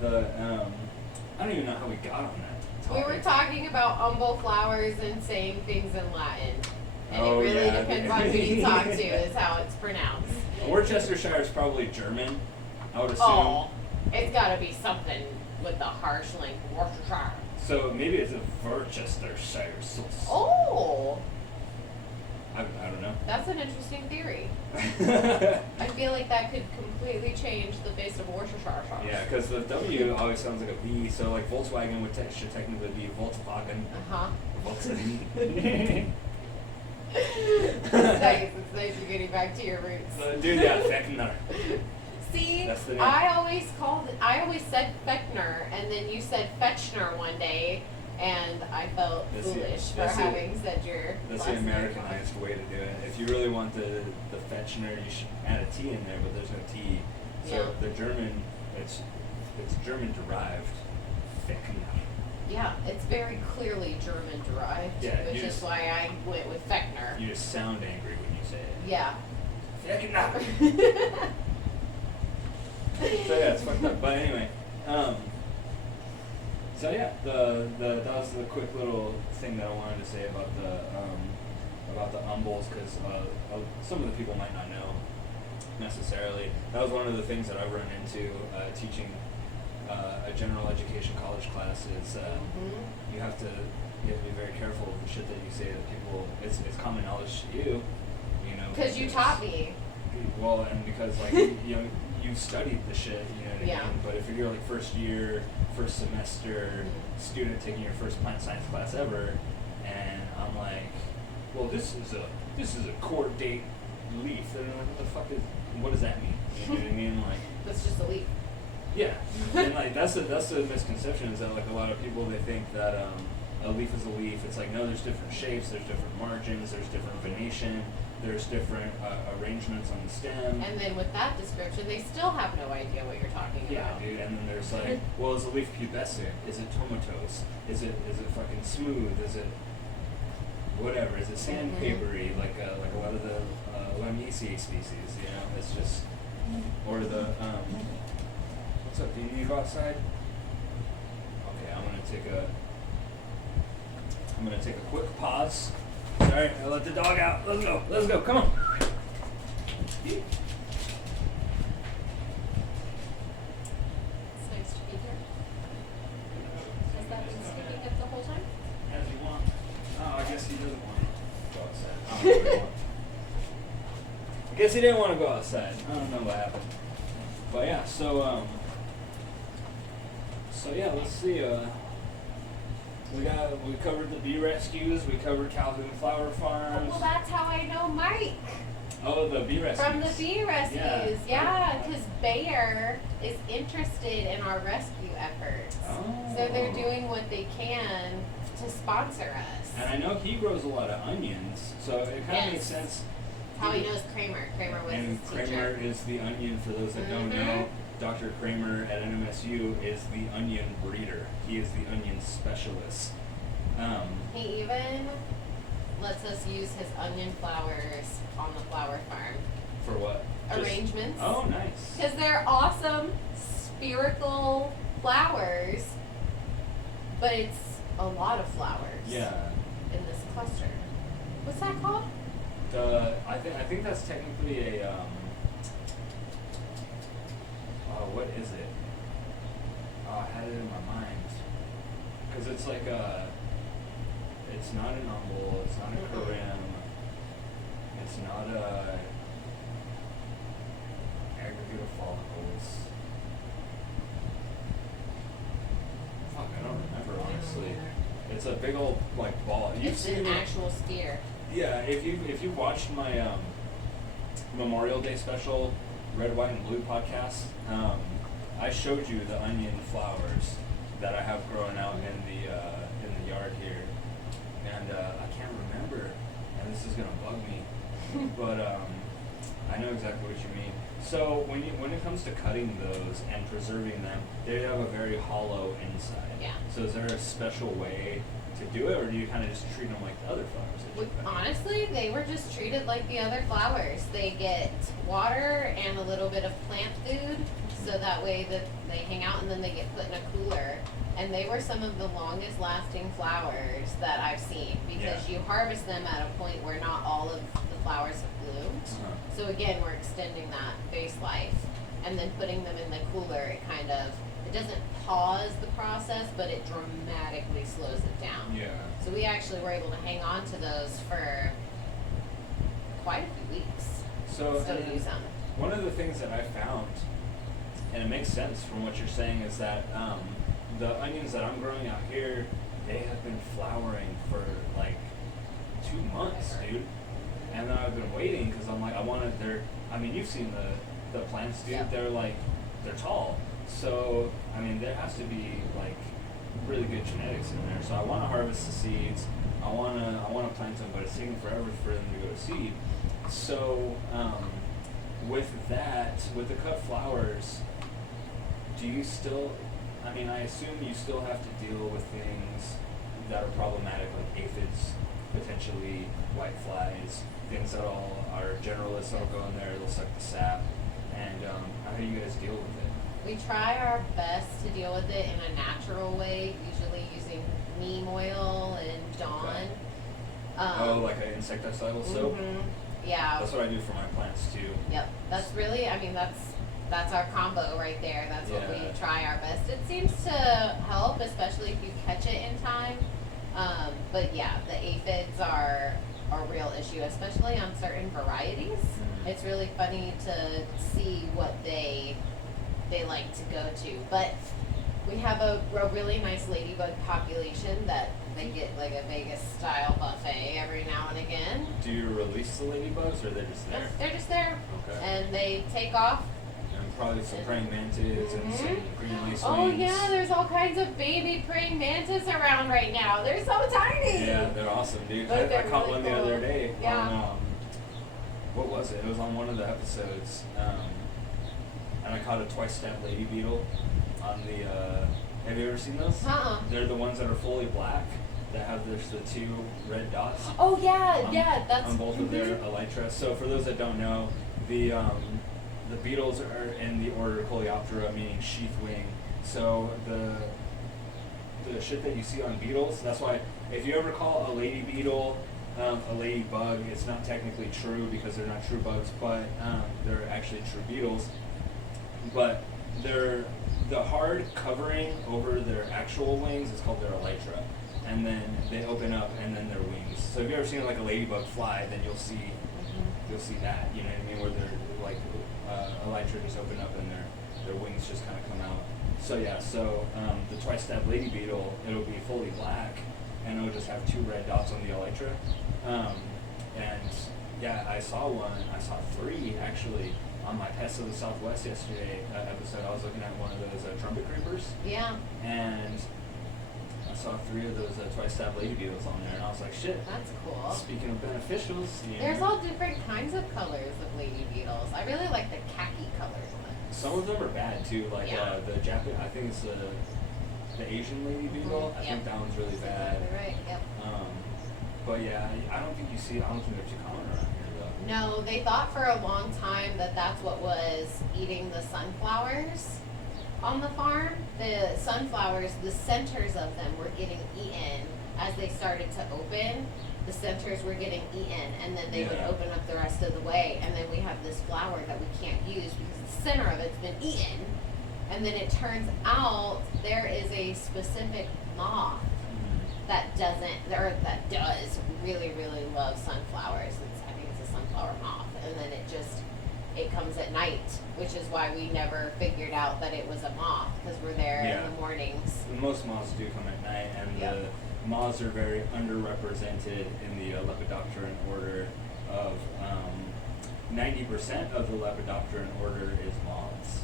I don't even know how we got on that topic. We were talking about humble flowers and saying things in Latin. And Oh, it really yeah. depends on who you talk to is how it's pronounced. Worcestershire is probably German, I would assume. Oh, it's gotta be something with the harsh link, Worcestershire. So maybe it's a Worcestershire sauce. Oh, I don't know. that's an interesting theory. I feel like that could completely change the face of Worcestershire sauce. Yeah, because the W always sounds like a V, so like Volkswagen should technically be Volkswagen. Uh-huh. Volkswagen. It's nice. It's nice you're getting back to your roots. Dude, yeah, Fechner. See, That's the name. I always said Fechner, and then you said Fetchner one day, and I felt foolish for having said your That's last the name. Americanized way to do it. If you really want the Fetchner, you should add a T in there, but there's no T. So Yeah. the German, it's German derived. Fechner. Yeah, it's very clearly German derived, Yeah, which is why I went with Fechner. You just sound angry when you say it. Yeah. Fechner. So yeah, it's fucked up. But anyway, so yeah, that was the quick little thing that I wanted to say about the umbles, because some of the people might not know necessarily. That was one of the things that I run into teaching a general education college class is you have to be very careful of the shit that you say to people. It's common knowledge to you, you know. Because you taught me. Well, and because like you studied the shit, you know what I mean? But if you're like first year, first semester student taking your first plant science class ever, and I'm like, well, this is a court date leaf, and I'm like, what does that mean? You know what I mean? Like, That's just a leaf. yeah, and like that's the misconception, is that like a lot of people, they think that a leaf is a leaf. It's like, no, there's different shapes, there's different margins, there's different venation, there's different arrangements on the stem. And then with that description, they still have no idea what you're talking Yeah, about. dude. And then there's like, well, is a leaf pubescent? Is it tomatose? Is it fucking smooth? Is it whatever? Is it sandpapery? Like a lot of the Lamiaceae species, you know? It's just, or the what's up? Do you need to go outside? Okay, I'm gonna take a quick pause. Sorry, I let the dog out. Let's go. Come on. It's nice to be here. Has that been sticking up the whole time? As you want. Oh, I guess he doesn't want to go outside. I don't know. I guess he didn't want to go outside. I don't know what happened. But yeah, so yeah, let's see. We covered the bee rescues. We covered Calhoun Flower Farms. Well, that's how I know Mike. Oh, the bee rescues. From the bee rescues, yeah, because Bayer is interested in our rescue efforts. Oh. So they're doing what they can to sponsor us. And I know he grows a lot of onions, so it kind of makes sense. How he knows Kramer. Kramer was And his Kramer teacher. is the onion, for those that don't know. Dr. Kramer at NMSU is the onion breeder. He is the onion specialist. He even lets us use his onion flowers on the flower farm. For what? Arrangements. Oh, nice. Because they're awesome, spherical flowers, but it's a lot of flowers Yeah. in this cluster. What's that called? I think that's technically a what is it? I had it in my mind. Because it's like it's not an umbel, it's not a corim, it's not a aggregate of follicles. Fuck, I don't remember, honestly. It's a big old like ball. It's an actual sphere. Yeah, if you watched my Memorial Day special, Red, White, and Blue podcast, I showed you the onion flowers that I have growing out in the yard here, and I can't remember, and this is gonna bug me, but I know exactly what you mean. So when it comes to cutting those and preserving them, they have a very hollow inside. Yeah. So So is there a special way to do it, or do you kind of just treat them like the other flowers? That you pick? Honestly, they were just treated like the other flowers. They get water and a little bit of plant food, so that way that they hang out, and then they get put in a cooler. And they were some of the longest lasting flowers that I've seen, because you harvest them at a point where not all of the flowers have bloomed. So again, we're extending that base life, and then putting them in the cooler, it doesn't pause the process, but it dramatically slows it down. Yeah. So we actually were able to hang on to those for quite a few weeks. So Still use them. one of the things that I found, and it makes sense from what you're saying, is that the onions that I'm growing out here, they have been flowering for like 2 months, dude. And then I've been waiting because I'm like, you've seen the plants, dude. Yep. They're tall. So, I mean, there has to be like really good genetics in there. So I want to harvest the seeds. I want to plant them, but it's taking forever for them to go to seed. So, with the cut flowers, do you still, I assume you still have to deal with things that are problematic, like aphids, potentially white flies, things that all are generalists that'll go in there, they'll suck the sap. And how do you guys deal with it? We try our best to deal with it in a natural way, usually using neem oil and Dawn. Okay. Like an insecticidal soap? Mm-hmm. Yeah. That's what I do for my plants too. Yep. That's really, that's our combo right there. That's what we try our best. It seems to help, especially if you catch it in time. But yeah, the aphids are a real issue, especially on certain varieties. Mm-hmm. It's really funny to see what they like to go to. But we have a really nice ladybug population that they get like a Vegas style buffet every now and again. Do you release the ladybugs, or they're just there? They're just there. Okay. And they take off. And probably some praying mantids and some green lace Oh wings. yeah, there's all kinds of baby praying mantis around right now. They're so tiny. Yeah, they're awesome, dude. But I caught really one the cool. other day Yeah. on, what was it? It was on one of the episodes. And I caught a twice-stabbed lady beetle on the, have you ever seen those? They're the ones that are fully black, that have the 2 red dots. Oh yeah, that's on both of their elytra. So for those that don't know, the beetles are in the order Coleoptera, meaning sheath wing. So the shit that you see on beetles, that's why if you ever call a lady beetle a ladybug, it's not technically true because they're not true bugs, but they're actually true beetles. But the hard covering over their actual wings is called their elytra, and then they open up and then their wings. So if you ever seen like a ladybug fly, then you'll see that, you know what I mean, where their like elytra just open up and their wings just kind of come out. So yeah, the twice-stabbed lady beetle, it'll be fully black, and it'll just have 2 red dots on the elytra. And yeah, I saw 3 actually. On my Pests of the Southwest yesterday episode, I was looking at one of those trumpet creepers. Yeah. And I saw 3 of those twice-stabbed lady beetles on there, and I was like, shit. That's cool. Speaking of beneficials, There's all different kinds of colors of lady beetles. I really like the khaki colored ones. Some of them are bad too, like the Japanese. I think it's the Asian lady beetle. I think that one's really bad. Right. Yep. But yeah, I don't think they're too common around here. No, they thought for a long time that that's what was eating the sunflowers on the farm. The sunflowers, the centers of them were getting eaten as they started to open. The centers were getting eaten, and then they would open up the rest of the way. And then we have this flower that we can't use because the center of it's been eaten. And then it turns out there is a specific moth that does really, really love sunflowers. I think it's a sunflower moth, and then it comes at night, which is why we never figured out that it was a moth, because we're there in the mornings. Most moths do come at night, and the moths are very underrepresented in the Lepidopteran order. Of 90% of the Lepidopteran order is moths,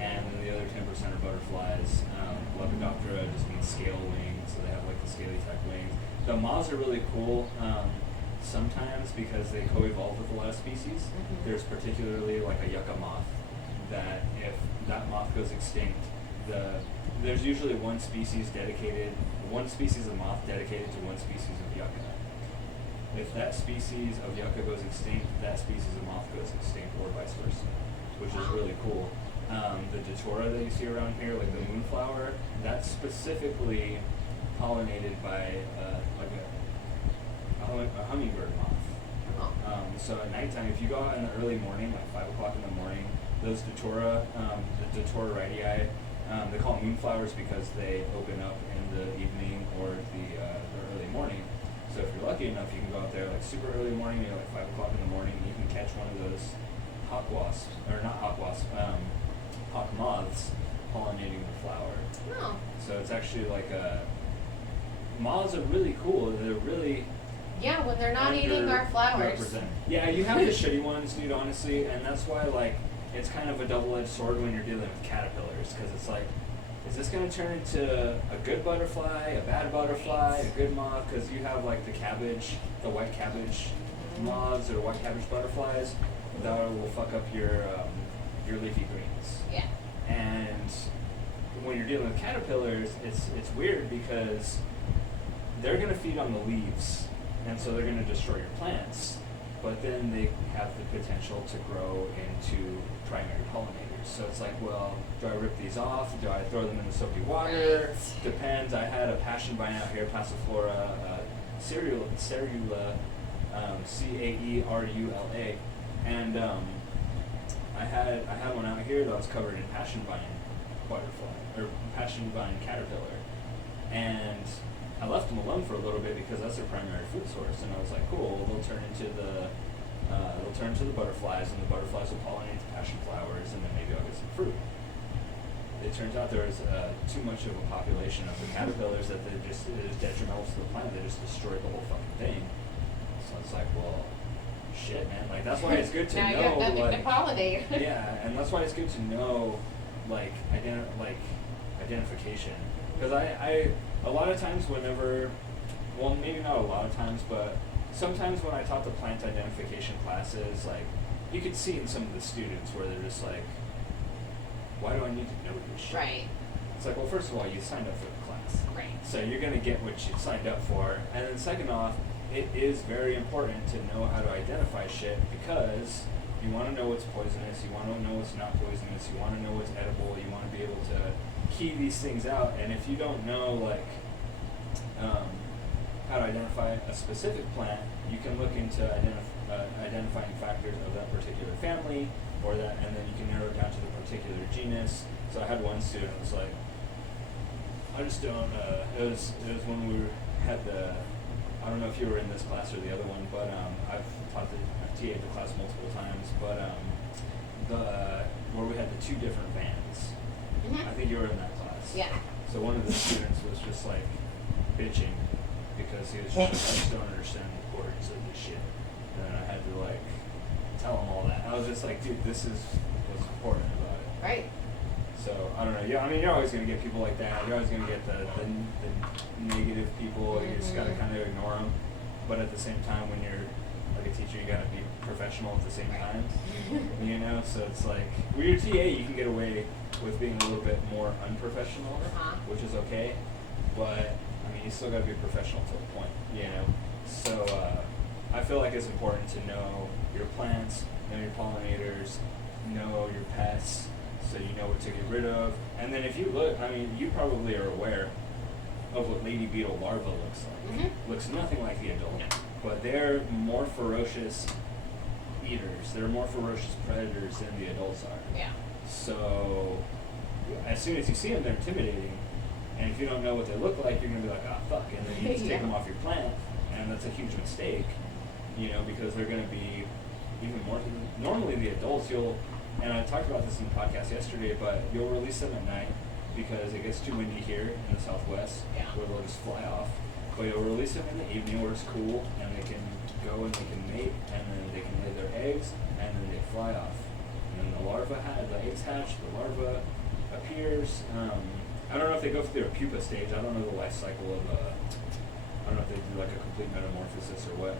and then the other 10% are butterflies. Lepidoptera just means scale wings, so they have like the scaly type wings. The moths are really cool sometimes because they co-evolve with a lot of species. There's particularly like a yucca moth that if that moth goes extinct, there's usually one species of moth dedicated to one species of yucca. If that species of yucca goes extinct, that species of moth goes extinct, or vice versa, which is really cool. The datura that you see around here, like the moonflower, that's specifically pollinated by a hummingbird moth. So at nighttime, if you go out in the early morning, like 5 o'clock in the morning, those datura, the datura radii, they call them moonflowers because they open up in the evening or the early morning. So if you're lucky enough, you can go out there like super early morning, maybe like 5 o'clock in the morning, you can catch one of those hawk wasps, or not hawk wasps, hawk moths pollinating the flower. Oh. So it's actually like moths are really cool. They're really when they're not eating our flowers. Yeah, you have the shitty ones, dude, honestly, and that's why like it's kind of a double-edged sword when you're dealing with caterpillars, because it's like, is this going to turn into a good butterfly, a bad butterfly, a good moth? Because you have like the white cabbage moths or white cabbage butterflies that will fuck up your leafy greens. Yeah. And when you're dealing with caterpillars, it's weird because they're going to feed on the leaves, and so they're going to destroy your plants. But then they have the potential to grow into primary pollinators. So it's like, well, do I rip these off? Do I throw them in the soapy water? Right. Depends. I had a passion vine out here, Passiflora cerula, Caerula, and I had one out here that was covered in passion vine butterfly or passion vine caterpillar, and I left them alone for a little bit because that's their primary food source, and I was like, cool, they'll turn into the butterflies, and the butterflies will pollinate the passion flowers, and then maybe I'll get some fruit. It turns out there was too much of a population of the caterpillars that it is detrimental to the plant. They just destroyed the whole fucking thing. So it's like, well, shit, man. Like that's why it's good to now know, you have nothing like, to pollinate. yeah, and that's why it's good to know, like, identification. Because I a lot of times whenever, well, maybe not a lot of times, but sometimes when I taught the plant identification classes, like, you could see in some of the students where they're just like, why do I need to know this shit? Right. It's like, well, first of all, you signed up for the class. Right. So you're going to get what you signed up for. And then second off, it is very important to know how to identify shit because you want to know what's poisonous, you want to know what's not poisonous, you want to know what's edible, you want to be able to key these things out. And if you don't know, like, how to identify a specific plant, you can look into identifying factors of that particular family, or that, and then you can narrow it down to the particular genus. So I had one student who was like, I just don't, it was when we had I don't know if you were in this class or the other one, but I've TA'd the class multiple times, but where we had the 2 different vans. Mm-hmm. I think you were in that class. Yeah. So one of the students was just like bitching because he was just like, I just don't understand the importance of this shit. And then I had to like tell him all that. I was just like, dude, this is what's important about it. Right. So I don't know. Yeah, I mean, you're always gonna get people like that. You're always gonna get the negative people. You just gotta kind of ignore them. But at the same time, when you're like a teacher, you gotta be professional at the same time. You know, so it's like when you're a TA, you can get away with being a little bit more unprofessional, which is okay. But I mean, you still gotta be professional to a point. You know. So I feel like it's important to know your plants, know your pollinators, know your pests, so you know what to get rid of. And then if you look, I mean, you probably are aware of what lady beetle larva looks like. Mm-hmm. Looks nothing like the adult, but they're more ferocious eaters. They're more ferocious predators than the adults are. Yeah. So as soon as you see them, they're intimidating. And if you don't know what they look like, you're gonna be like, oh fuck, and then you just take them off your plant, and that's a huge mistake, you know, because they're gonna be even more. Normally, the adults, and I talked about this in the podcast yesterday, but you'll release them at night because it gets too windy here in the Southwest, where they'll just fly off. But you'll release them in the evening where it's cool, and they can go and they can mate, and then they can lay their eggs, and then they fly off. And then the eggs hatch, the larva appears. I don't know if they go through their pupa stage. I don't know the life cycle of I don't know if they do like a complete metamorphosis or what.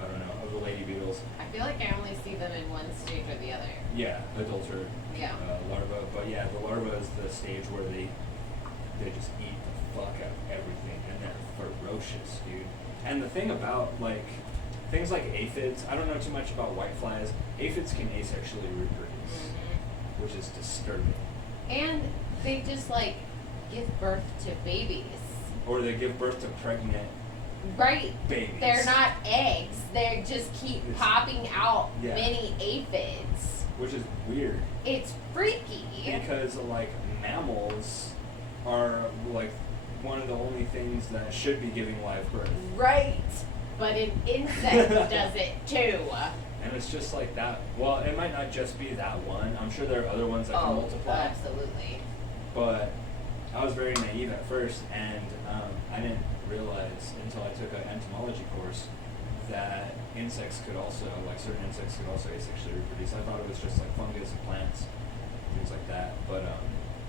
I don't know, of the lady beetles. I feel like I only see them in one stage or the other. Yeah, adults are Yeah. larva, but yeah, the larva is the stage where they just eat the fuck out of everything, and they're ferocious, dude. And the thing about like things like aphids, I don't know too much about whiteflies. Aphids can asexually reproduce, which is disturbing. And they just like give birth to babies. Or they give birth to pregnant Right. babies. They're not eggs. They just keep popping out Yeah. many aphids. Which is weird. It's freaky. Because like mammals are like one of the only things that should be giving live birth. Right. But an insect does it too. And it's just like that. Well, it might not just be that one. I'm sure there are other ones that can multiply. Absolutely. But I was very naive at first, and I didn't realize until I took an entomology course that insects could also, like certain insects could also asexually reproduce. I thought it was just like fungus and plants, things like that. But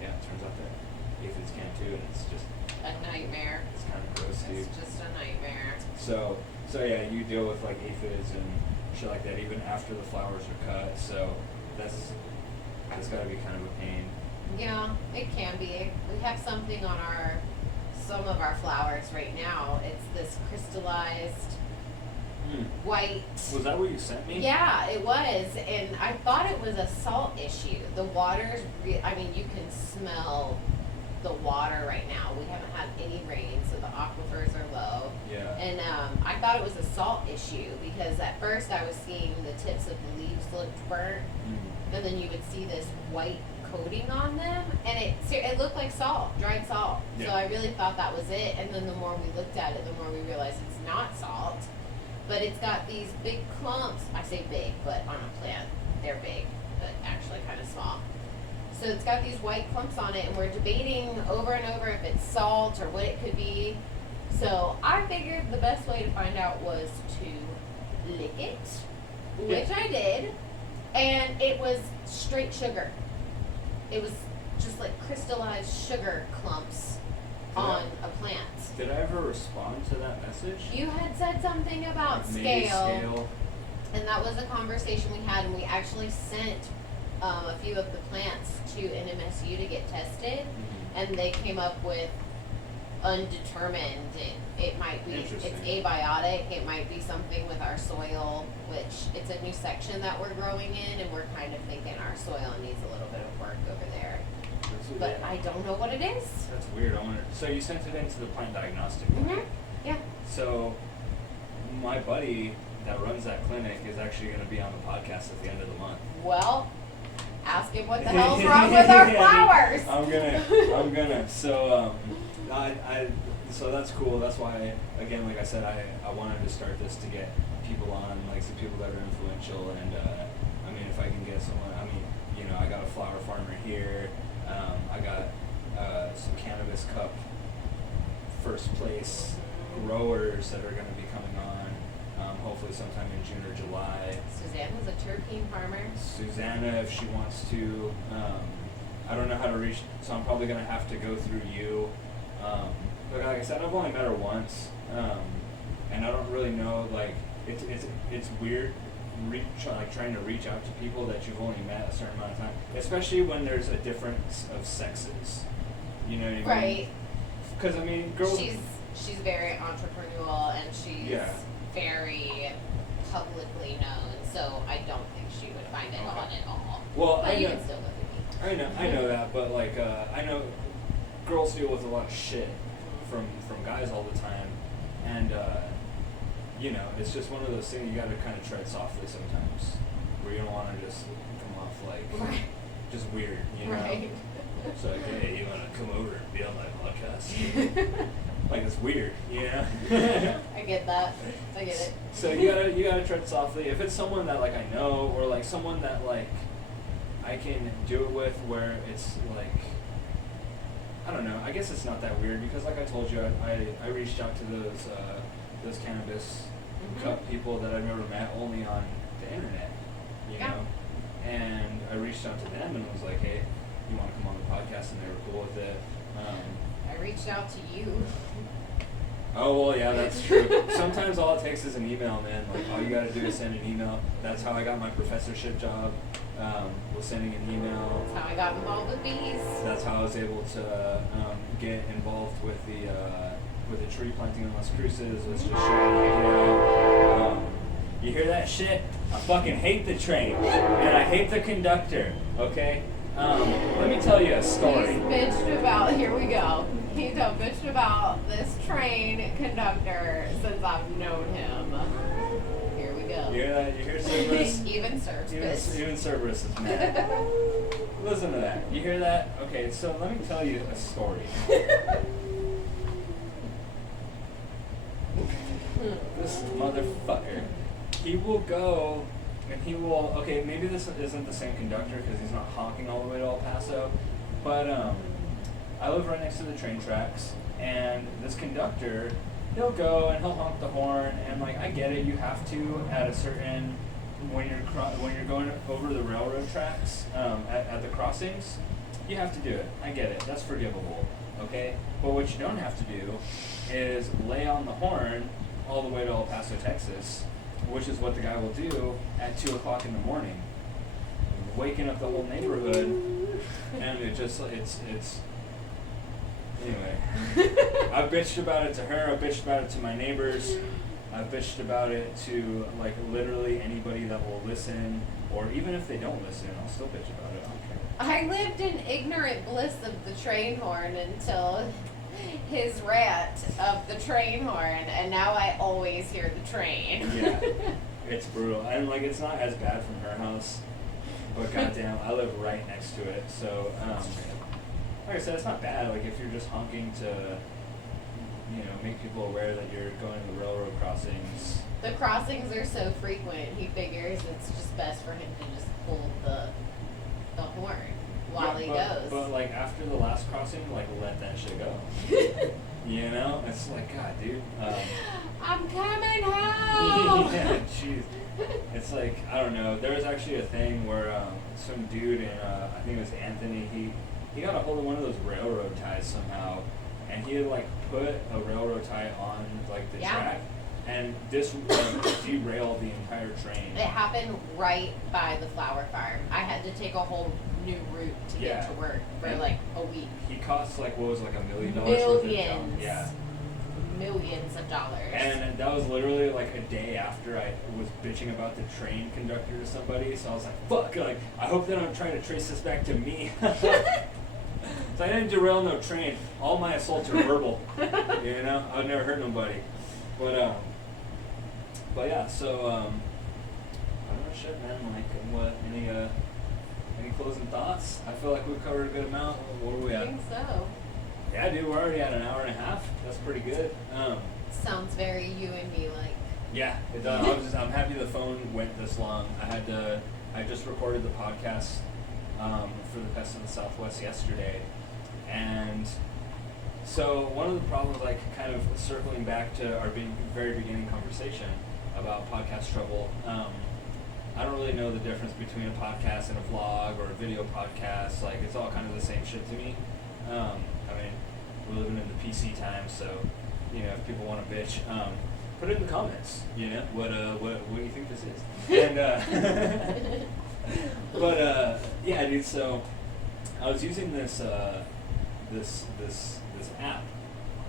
yeah, it turns out that aphids can too, and it's just A nightmare. it's kind of gross, dude. It's just a nightmare. So yeah, you deal with like aphids and shit like that even after the flowers are cut. So that's got to be kind of a pain. Yeah, it can be. We have something on some of our flowers right now. It's this crystallized white. Was that what you sent me? Yeah, it was, and I thought it was a salt issue. The water's I mean, you can smell the water right now. We haven't had any rain, so the aquifers are low. Yeah. And I thought it was a salt issue because at first I was seeing the tips of the leaves looked burnt, and then you would see this white coating on them, and it looked like salt, dried salt. Yeah. So I really thought that was it, and then the more we looked at it, the more we realized it's not salt, but it's got these big clumps. I say big, but on a plant they're big, but actually kind of small. So it's got these white clumps on it, and we're debating over and over if it's salt or what it could be. So I figured the best way to find out was to lick it, which I did, and it was straight sugar. It was just like crystallized sugar clumps on a plant. Did I ever respond to that message? You had said something about Maybe scale, and that was a conversation we had, and we actually sent a few of the plants to NMSU to get tested, and they came up with undetermined. It might be, it's abiotic. It might be something with our soil, which it's a new section that we're growing in, and we're kind of thinking our soil needs a little bit of work over there. But I don't know what it is. That's weird. So you sent it into the plant diagnostic. Yeah. So my buddy that runs that clinic is actually going to be on the podcast at the end of the month. Well, ask him what the hell's wrong with our flowers. I'm gonna. So so that's cool. That's why, again, like I said, I wanted to start this to get people on, like some people that are influential, and I mean, if I can get someone, I mean, you know, I got a flower farmer here. I got some Cannabis Cup first place growers that are going to be coming on, hopefully sometime in June or July. Suzanne was a terpene farmer. Susanna, if she wants to. I don't know how to reach, so I'm probably going to have to go through you. But like I said, I've only met her once, and I don't really know, like, it's weird trying to reach out to people that you've only met a certain amount of time, especially when there's a difference of sexes. You know what I mean? Right. Because, I mean, girls... She's very entrepreneurial, and she's very publicly known, so I don't think she would find it on at all. Well, but you can still look at me. I know that, but, like, I know girls deal with a lot of shit from guys all the time, and you know, it's just one of those things you got to kind of tread softly sometimes, where you don't want to just come off like just weird, you know. Right. So like, hey, you want to come over and be on my podcast? Like, it's weird, you know. I get that. I get it. So you gotta tread softly. If it's someone that like I know, or like someone that like I can do it with, where it's like, I don't know. I guess it's not that weird because, like I told you, I reached out to those Cannabis Cup people that I've never met, only on the internet, you know. And I reached out to them and was like, hey, you want to come on the podcast? And they were cool with it. I reached out to you. Oh, well, yeah, that's true. Sometimes all it takes is an email, man. Like, all you gotta do is send an email. That's how I got my professorship job, was sending an email. That's how I got involved with bees. That's how I was able to get involved with the tree planting on Las Cruces, was just showing the idea out. You hear that shit? I fucking hate the train, and I hate the conductor, okay? Let me tell you a story. He's bitched about, here we go. He's bitched about this train conductor since I've known him. Here we go. You hear that? You hear Cerberus? Even Cerberus. Even Cerberus is mad. Listen to that. You hear that? Okay, so let me tell you a story. This motherfucker, he will go and he will, okay, maybe this isn't the same conductor because he's not honking all the way to El Paso, but I live right next to the train tracks, and this conductor, he'll go and he'll honk the horn, and like, I get it, you have to at a certain, when you're going over the railroad tracks, at the crossings, you have to do it. I get it, that's forgivable, okay? But what you don't have to do is lay on the horn all the way to El Paso, Texas, which is what the guy will do at 2 o'clock in the morning, waking up the whole neighborhood, and it's anyway. I've bitched about it to her, I've bitched about it to my neighbors, I've bitched about it to like literally anybody that will listen, or even if they don't listen, I'll still bitch about it, I don't care. I lived in ignorant bliss of the train horn until his rant of the train horn, and now I always hear the train. Yeah, it's brutal. And like, it's not as bad from her house, but goddamn, I live right next to it, so like I said, it's not bad. Like, if you're just honking to, make people aware that you're going to the railroad crossings. The crossings are so frequent, he figures it's just best for him to just pull the horn while he goes. But like, after the last crossing, like, let that shit go. It's like, God, dude. I'm coming home! Yeah, jeez. It's like, I don't know. There was actually a thing where some dude in, I think it was Anthony, he got a hold of one of those railroad ties somehow, and he had like put a railroad tie on like the track and derailed the entire train. It happened right by the flower farm. I had to take a whole new route to get to work for like a week. He cost like, what was it, like $1 million worth of junk? Yeah. Millions of dollars. And that was literally like a day after I was bitching about the train conductor to somebody, so I was like, fuck, like, I hope they don't try to trace this back to me. So I didn't derail no train. All my assaults are verbal. I've never hurt nobody. But yeah, so I don't know, shit, man. Like, what? Any closing thoughts? I feel like we've covered a good amount. What are we at? I think so. Yeah, dude, we're already at an hour and a half. That's pretty good. Sounds very you and me like. Yeah, it does. I'm happy the phone went this long. I just recorded the podcast for the Pests of the Southwest yesterday, and so one of the problems, like, kind of circling back to our very beginning conversation about podcast trouble, I don't really know the difference between a podcast and a vlog or a video podcast. Like, it's all kind of the same shit to me. I mean, we're living in the PC time, so, if people want to bitch, put it in the comments, what do you think this is? And, but, yeah, dude, so I was using this app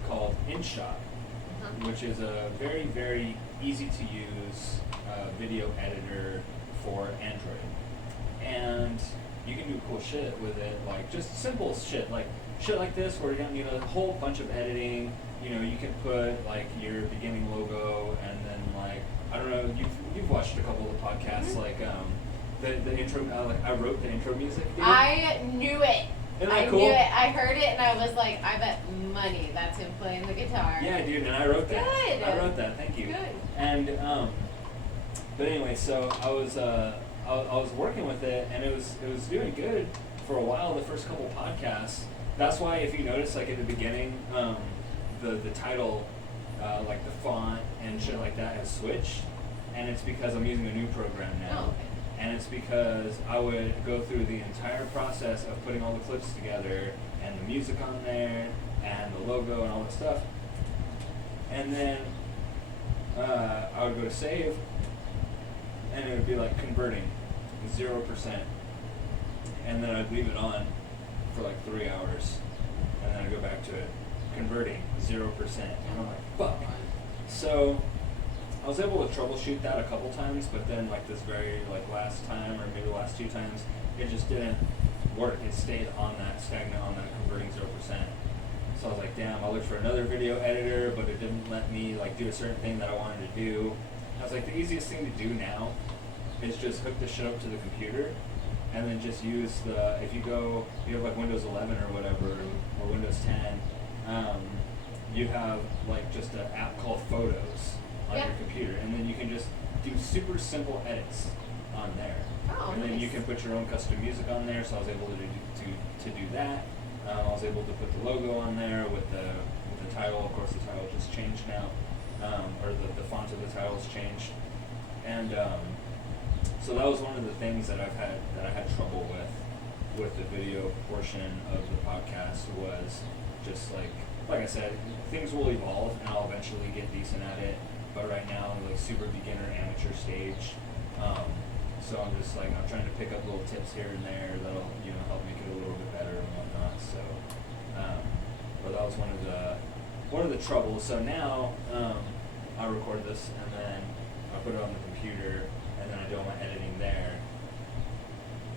called InShot, which is a very, very easy to use video editor for Android. And you can do cool shit with it, like just simple shit like this, where you don't need a whole bunch of editing. You can put like your beginning logo, and then like, I don't know, you've watched a couple of the podcasts, like the intro, like I wrote the intro music. Dude. I knew it. Isn't that I cool? knew it. I heard it and I was like, I bet money that's him playing the guitar. Yeah, dude, and I wrote that. Good. I wrote that. Thank you. Good. And but anyway, so I was working with it, and it was doing good for a while. The first couple podcasts. That's why, if you notice, like at the beginning, the title, like the font and shit like that has switched, and it's because I'm using a new program now. Oh, okay. And it's because I would go through the entire process of putting all the clips together, and the music on there, and the logo, and all that stuff. And then I would go to save, and it would be like converting 0%. And then I'd leave it on for like 3 hours, and then I'd go back to it, converting 0%. And I'm like, fuck. So I was able to troubleshoot that a couple times, but then like this very like last time, or maybe the last 2 times, it just didn't work. It stayed on that, stagnant on that converting 0%. So I was like, damn, I looked for another video editor, but it didn't let me like do a certain thing that I wanted to do. I was like, the easiest thing to do now is just hook the shit up to the computer, and then just use the, if you have like Windows 11 or whatever, or Windows 10, you have like just an app called Photos on your computer, and then you can just do super simple edits on there. Oh, and then nice. you can put your own custom music on there, so I was able to do that. I was able to put the logo on there with the title. Of course, the title just changed now, or the font of the title's changed, and so that was one of the things that I had trouble with the video portion of the podcast, was just like I said, things will evolve and I'll eventually get decent at it, but right now I'm like super beginner amateur stage. So I'm just like, I'm trying to pick up little tips here and there that'll, help make it a little bit better and whatnot. So, but that was one of the troubles. So now, I record this and then I put it on the computer and then I do all my editing there.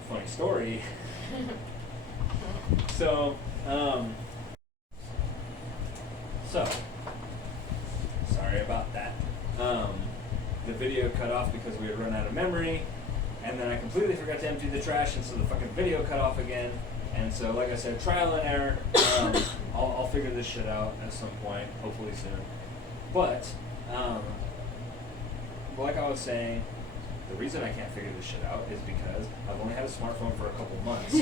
Funny story. So, sorry about that. The video cut off because we had run out of memory, and then I completely forgot to empty the trash, and so the fucking video cut off again. And so, like I said, trial and error. I'll figure this shit out at some point, hopefully soon. But, like I was saying, the reason I can't figure this shit out is because I've only had a smartphone for a couple months.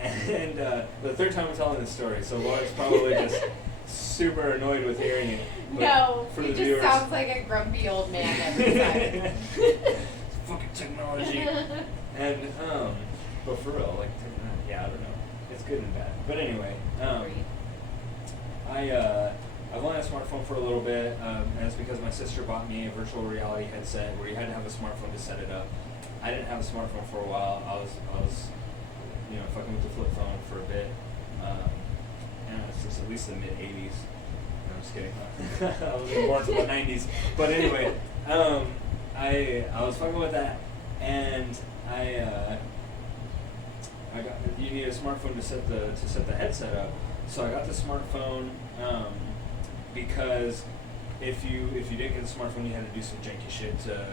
And the third time I'm telling this story, so Laura's probably just super annoyed with hearing it. No, for he the just viewers, sounds like a grumpy old man every time. fucking technology. And but for real, like, yeah, I don't know, it's good and bad. But anyway, I've only had a smartphone for a little bit, and it's because my sister bought me a virtual reality headset where you had to have a smartphone to set it up. I didn't have a smartphone for a while. I was fucking with the flip phone for a bit, and since at least the mid '80s. No, I'm just kidding. I wasn't born until the '90s. But anyway, I was fucking with that, and you need a smartphone to set the headset up. So I got the smartphone because if you didn't get the smartphone, you had to do some janky shit to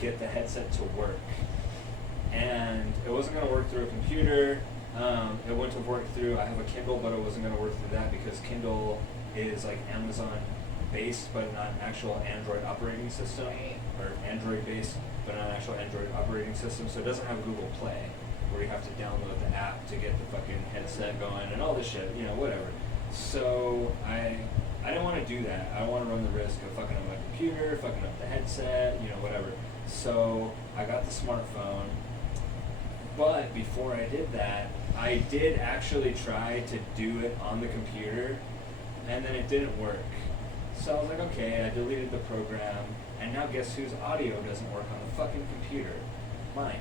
get the headset to work, and it wasn't going to work through a computer. It wouldn't have worked through. I have a Kindle, but it wasn't going to work through that because Kindle is like Amazon based, but not an actual Android operating system, or Android based, but not an actual Android operating system. So it doesn't have Google Play, where you have to download the app to get the fucking headset going and all this shit, whatever. So I didn't want to do that. I don't want to run the risk of fucking up my computer, fucking up the headset, whatever. So I got the smartphone, but before I did that, I did actually try to do it on the computer, and then it didn't work. So I was like, okay, I deleted the program, and now guess whose audio doesn't work on the fucking computer? Mine.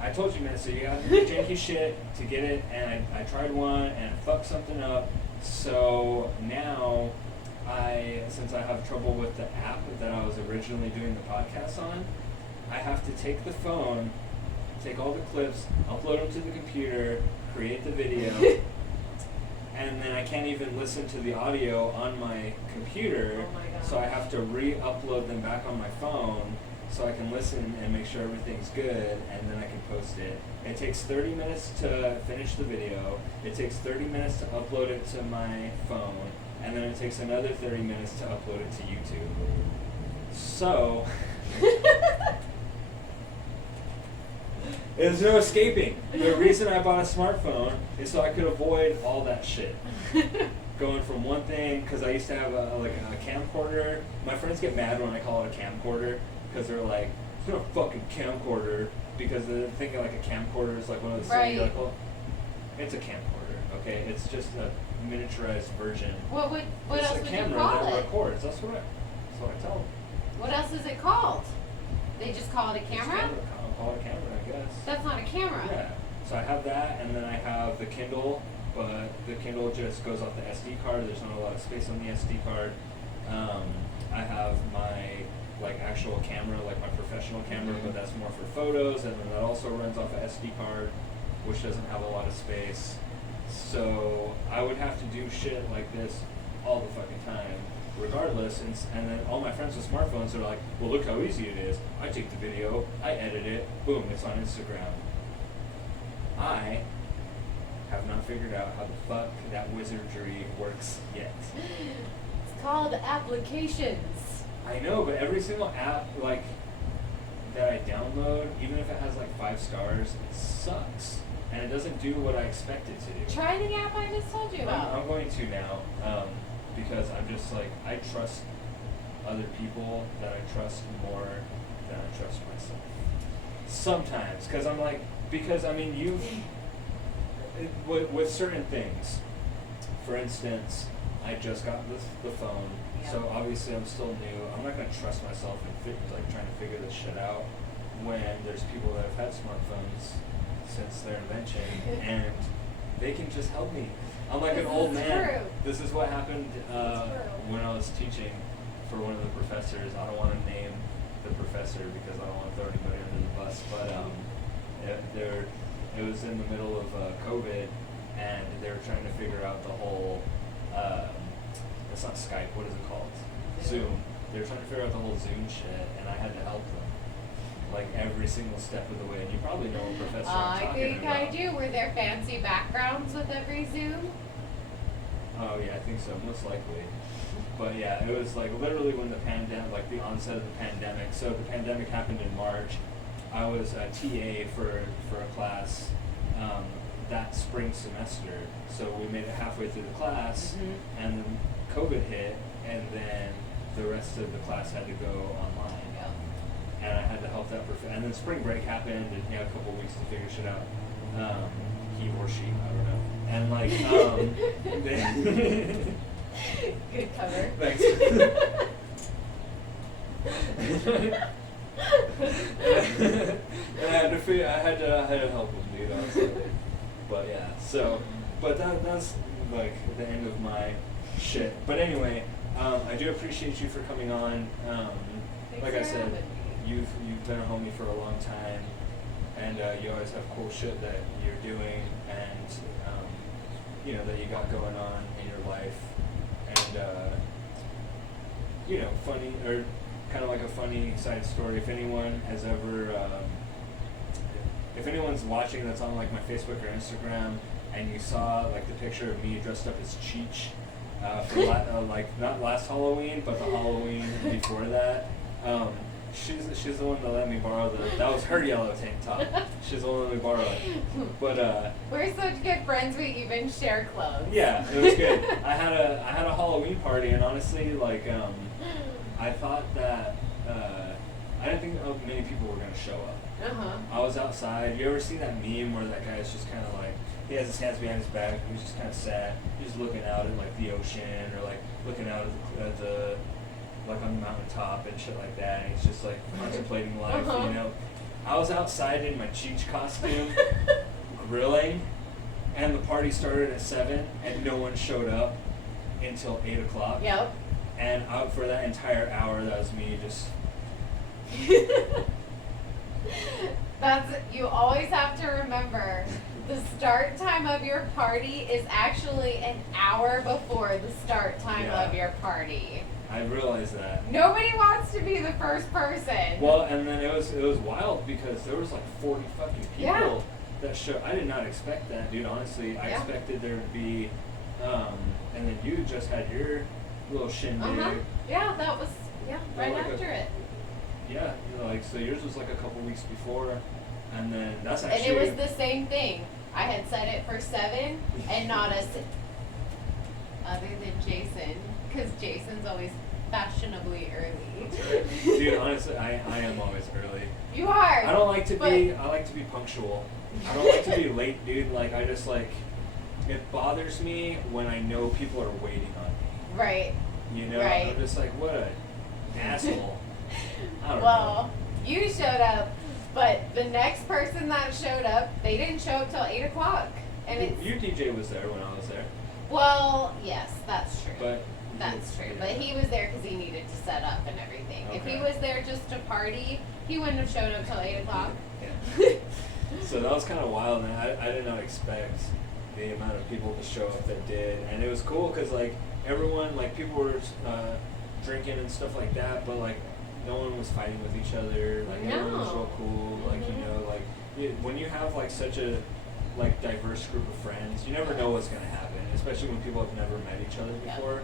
I told you, man, so you got to do janky shit to get it, and I tried one, and it fucked something up. So now, since I have trouble with the app that I was originally doing the podcast on, I have to take the phone, take all the clips, upload them to the computer, create the video, and then I can't even listen to the audio on my computer, so I have to re-upload them back on my phone so I can listen and make sure everything's good, and then I can post it. It takes 30 minutes to finish the video, it takes 30 minutes to upload it to my phone, and then it takes another 30 minutes to upload it to YouTube. So, there's no escaping. The reason I bought a smartphone is so I could avoid all that shit. Going from one thing, because I used to have a camcorder. My friends get mad when I call it a camcorder, because they're like, it's not a fucking camcorder, because they're thinking like a camcorder is like one of those things. Like, well, it's a camcorder, okay? It's just a miniaturized version. What It's else a would you camera call that it? records. That's what I tell them. What else is it called? They just call it a camera? I'll call it a camera, I guess. That's not a camera. Yeah. So I have that, and then I have the Kindle, but the Kindle just goes off the SD card. There's not a lot of space on the SD card. I have my actual camera, like my professional camera, but that's more for photos, and then that also runs off a SD card, which doesn't have a lot of space. So I would have to do shit like this all the fucking time, regardless. And then all my friends with smartphones are like, well, look how easy it is. I take the video, I edit it, boom, it's on Instagram. I have not figured out how the fuck that wizardry works yet. It's called applications. I know, but every single app that I download, even if it has 5 stars, it sucks. And it doesn't do what I expect it to do. Try the app I just told you about. I'm going to now, because I'm just I trust other people that I trust more than I trust myself. Sometimes, because with certain things, for instance, I just got the phone, so obviously I'm still new. I'm not going to trust myself in trying to figure this shit out when there's people that have had smartphones since their invention, and they can just help me. I'm like an old man. True. This is what happened when I was teaching for one of the professors. I don't want to name the professor because I don't want to throw anybody under the bus, but it was in the middle of COVID, and they were trying to figure out the whole, it's not Skype, what is it called? Zoom. They were trying to figure out the whole Zoom shit, and I had to help them. Every single step of the way. And you probably know what professor I'm talking about. I think I do. Were there fancy backgrounds with every Zoom? Oh yeah, I think so, most likely. But yeah, it was literally when the pandemic, the onset of the pandemic. So the pandemic happened in March. I was a TA for a class that spring semester. So we made it halfway through the class, and then COVID hit, and then the rest of the class had to go online. And I had to help that professor. And then spring break happened, and he had a couple of weeks to figure shit out. He or she, I don't know. And Good cover. Thanks. And I had to help him, dude. Honestly. But yeah, but that's the end of my shit. But anyway, I do appreciate you for coming on. Like I said, you've been a homie for a long time, and you always have cool shit that you're doing, and that you got going on in your life, and funny, or kind of a funny side story. If anyone has ever, if anyone's watching that's on my Facebook or Instagram, and you saw the picture of me dressed up as Cheech, for not last Halloween, but the Halloween before that. She's the one that let me borrow that was her yellow tank top. She's the one that let me borrow it. But we're such good friends, we even share clothes. Yeah, it was good. I had a Halloween party, and honestly, I thought that I didn't think many people were gonna show up. I was outside. You ever seen that meme where that guy's just kind of he has his hands behind his back, and he's just kind of sad. He's looking out at the ocean, or looking out at the on the mountaintop and shit like that, and he's just contemplating life, I was outside in my Cheech costume, grilling, and the party started at 7, and no one showed up until 8 o'clock. Yep. And out for that entire hour, that was me just... You always have to remember, the start time of your party is actually an hour before the start time of your party. I realized that. Nobody wants to be the first person. Well, and then it was wild because there was 40 fucking people that showed. I did not expect that, dude. Honestly, I expected there to be, and then you just had your little shindig. Yeah, that was right after it. Yeah, so yours was a couple weeks before, and then that's actually. And it was the same thing. I had set it for 7, and not other than Jason, because Jason's always fashionably early. Dude, honestly, I am always early. You are. I don't like to be. I like to be punctual. I don't like to be late, dude. I just it bothers me when I know people are waiting on me. Right. You know, Right. I'm just like, what an asshole. I don't know. Well, you showed up, but the next person that showed up, they didn't show up till 8 o'clock. And it's, Your DJ was there when I was there. well, yes, that's true. But That's true. yeah. But he was there because he needed to set up and everything. If he Okay. was there just to party, he wouldn't have showed up till 8 o'clock. Yeah. So that was kind of wild, man. I did not expect the amount of people to show up that did, and it was cool because like everyone, like people were drinking and stuff like that, but like no one was fighting with each other. Like everyone was No. real cool. Like you Mhm. know, like when you have like such a like diverse group of friends, you never know what's gonna happen, especially when people have never met each other Yeah. before.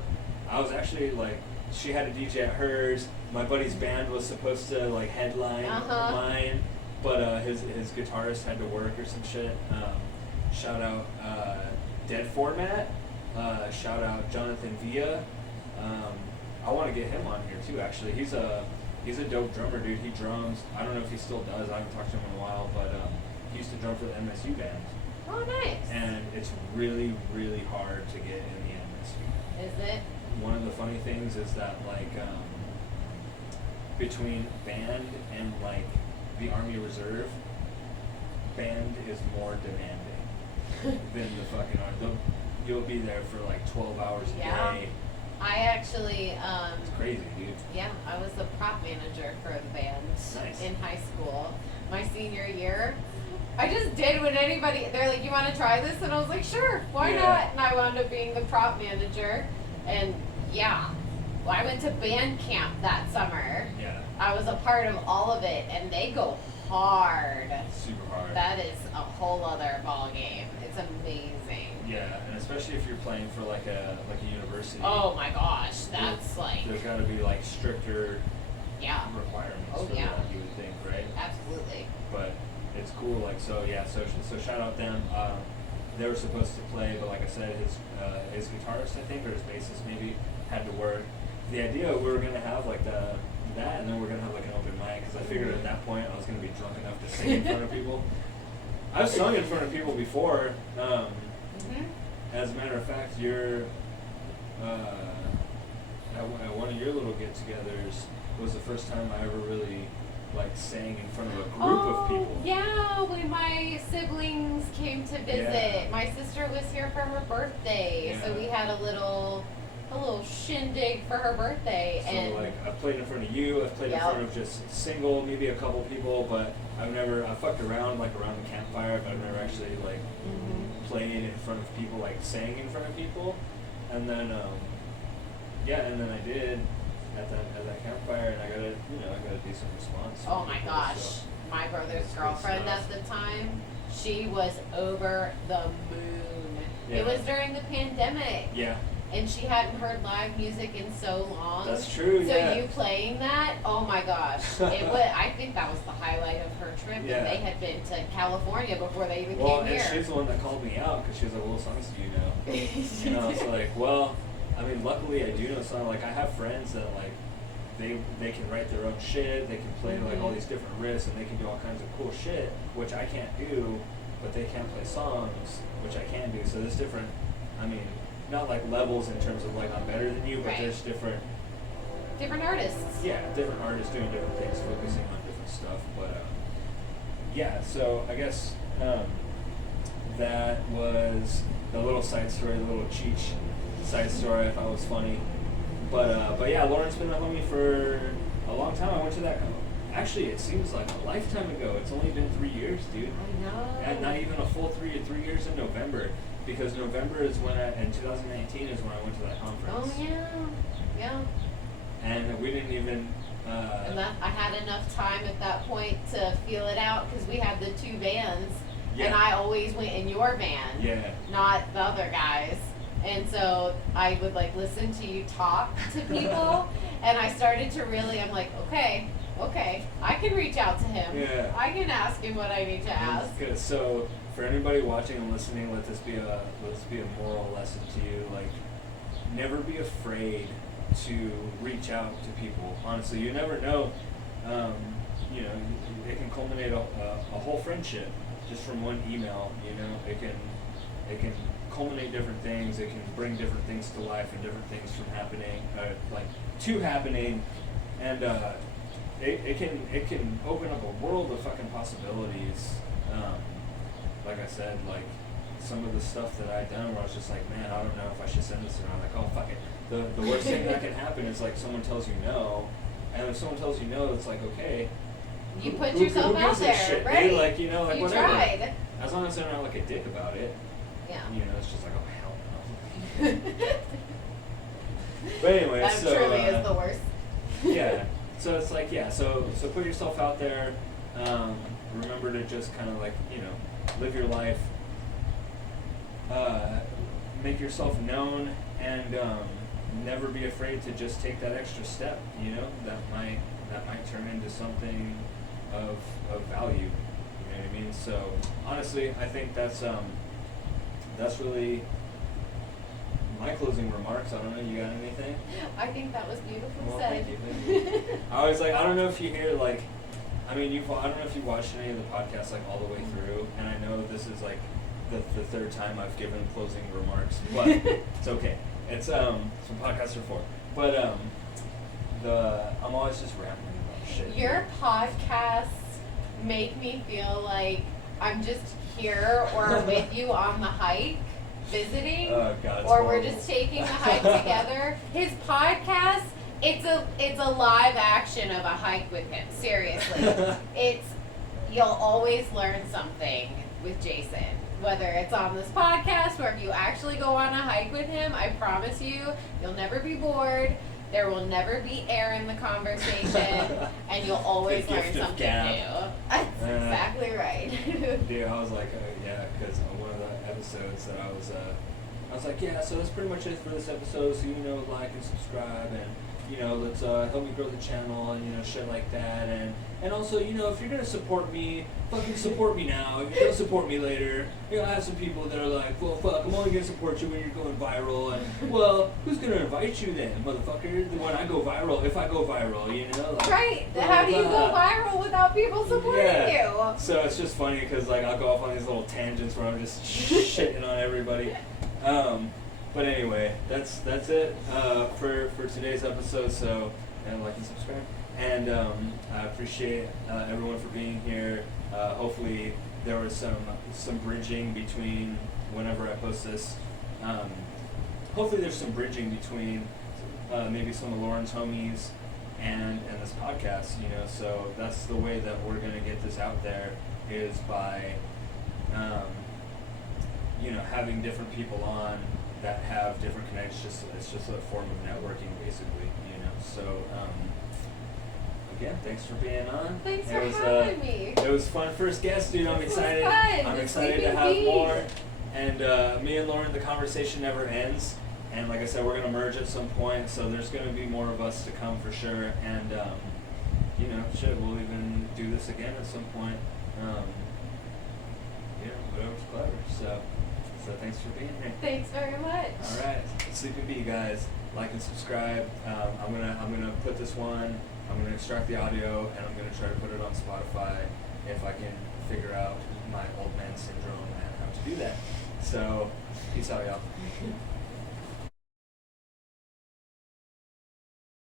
I was actually like, she had a DJ at hers. My buddy's band was supposed to like headline Uh-huh. mine, but his guitarist had to work or some shit. Shout out Dead Format. Shout out Jonathan Villa. I want to get him on here too. Actually, he's a dope drummer, dude. He drums. I don't know if he still does. I haven't talked to him in a while, but he used to drum for the MSU band, Oh, nice. and it's really really hard to get in the MSU. Is it? One of the funny things is that like between band and like the Army Reserve, band is more demanding than the fucking Army. You'll be there for like 12 hours a Yeah. day. I actually, It's crazy, dude. yeah, I was the prop manager for the band Nice. in high school. My senior year, I just did what anybody, they're like, you want to try this? And I was like, sure, why Yeah. not? And I wound up being the prop manager. And yeah, well, I went to band camp that summer. Yeah, I was a part of all of it, and they go hard. super hard. That is a whole other ball game. It's amazing. Yeah, and especially if you're playing for like a university. Oh my gosh, that's like, There's got to be like stricter yeah, requirements Oh, for yeah. that, you would think, right? absolutely. But it's cool. Like so, yeah. So shout out them. They were supposed to play, but like I said, his guitarist, I think, or his bassist maybe, had to work. The idea we were gonna have like that, and then we're gonna have like an open mic because I figured at that point I was gonna be drunk enough to sing in front of people. I've sung in front of people before. Hmm. As a matter of fact, you're at one of your little get-togethers was the first time I ever really like sang in front of a group of people. Yeah, when my siblings came to visit. Yeah. My sister was here for her birthday, so Yeah. we had a little shindig for her birthday. So and like I've played in front of you, I've played in Yep. front of just single, maybe a couple people, but I fucked around like around the campfire, but I've never actually like Mhm. played in front of people, like sang in front of people. And then and then I did at that campfire, and I got a decent response. from Oh my people, gosh, so my brother's That's good girlfriend at stuff. the time, she was over the moon. Yeah. It was during the pandemic, yeah, and she hadn't heard live music in so long. that's true. So yeah. you playing that, oh my gosh, it was. I think that was the highlight of her trip. Yeah. And they had been to California before they even Well, came and here. she's the one that called me out because she was like, "What songs do you know?" And I was like, "Well, I mean, luckily I do know some. Like, I have friends that like they can write their own shit. They can play like all these different riffs, and they can do all kinds of cool shit, which I can't do. But they can play songs, which I can do. So there's different. I mean, not like levels in terms of like I'm better than you, but Right. there's different. Different artists. Yeah, different artists doing different things, focusing on different stuff. But yeah, so I guess that was the little side story, the little Cheech side story I thought was funny. But yeah, Lauren's been a homie for a long time. I went to that. Actually, it seems like a lifetime ago. It's only been 3 years, dude. I know. And not even a full 3 years in November, because November is when in 2019 is when I went to that conference. Oh yeah, yeah. And we didn't even. And that I had enough time at that point to feel it out because we had the two vans, and Yeah. I always went in your van, Yeah. not the other guys. And so I would like listen to you talk to people, and I started to really. I'm like, okay, I can reach out to him. Yeah. I can ask him what I need to ask. Good. So for anybody watching and listening, let this be a moral lesson to you. Like, never be afraid to reach out to people. Honestly, you never know. You know, it can culminate a whole friendship just from one email. You know, it can culminate different things. It can bring different things to life and different things from happening, to happening, and it can open up a world of fucking possibilities. Like I said, like some of the stuff that I'd done where I was just like, man, I don't know if I should send this around. Like, oh fuck it. The worst thing that can happen is like someone tells you no, and if someone tells you no, it's like, okay. You put yourself out there, shit, right? Dude? Like, you know, like you whatever. Tried. As long as they're not like a dick about it. Yeah. You know, it's just like, oh hell no. But anyway, that so truly is the worst. Yeah. So it's like, yeah. So put yourself out there. Remember to just kind of like, you know, live your life. Make yourself known, and never be afraid to just take that extra step. You know, that might turn into something of value. You know what I mean? So honestly, I think that's really my closing remarks. I don't know. You got anything? I think that was beautiful Well, said. thank you. I was like, I don't know if you hear like, I mean, I don't know if you watched any of the podcasts like all the way through, and I know this is like the third time I've given closing remarks, but it's okay. It's some podcasts are for, but I'm always just rambling about shit. Your podcasts make me feel like I'm just here or with you on the hike visiting, Oh God, it's or we're horrible. just taking the hike together. His podcast, it's a live action of a hike with him. Seriously, you'll always learn something with Jason. Whether it's on this podcast or if you actually go on a hike with him, I promise you'll never be bored. There will never be air in the conversation, and you'll always The learn gift of something gab. new. That's exactly right. Dude, I was like, yeah, because one of the episodes that I was like, yeah, so that's pretty much it for this episode. So, you know, like and subscribe, and you know, let's help me grow the channel, and you know, shit like that, and also, you know, if you're gonna support me, fucking support me now. If you're gonna support me later, you know, I have some people that are like, well, fuck, I'm only gonna support you when you're going viral, and well, who's gonna invite you then, motherfucker? When I go viral, if I go viral, you know, like, Right. blah, How do you blah. go viral without people supporting you? So it's just funny because like I'll go off on these little tangents where I'm just shitting on everybody. But anyway, that's it for today's episode. So like and subscribe, and I appreciate everyone for being here. Hopefully there was some bridging between whenever I post this. Hopefully there's some bridging between maybe some of Lauren's homies and this podcast, you know, so that's the way that we're going to get this out there, is by, you know, having different people on that have different connections. It's just a form of networking, basically, you know, so, again, thanks for being on. Thanks for having me. It was fun first guest, dude. I'm This was excited. fun. I'm The excited to sleeping have bees. more. And me and Lauren, the conversation never ends. And like I said, we're gonna merge at some point, so there's gonna be more of us to come for sure. And you know, shit, we'll even do this again at some point. You know, whatever's clever. So thanks for being here. Thanks very much. All right, Sleepy Bee guys, like and subscribe. I'm gonna put this one. I'm gonna extract the audio, and I'm gonna try to put it on Spotify if I can figure out my old man syndrome and how to do that. So, peace out, y'all.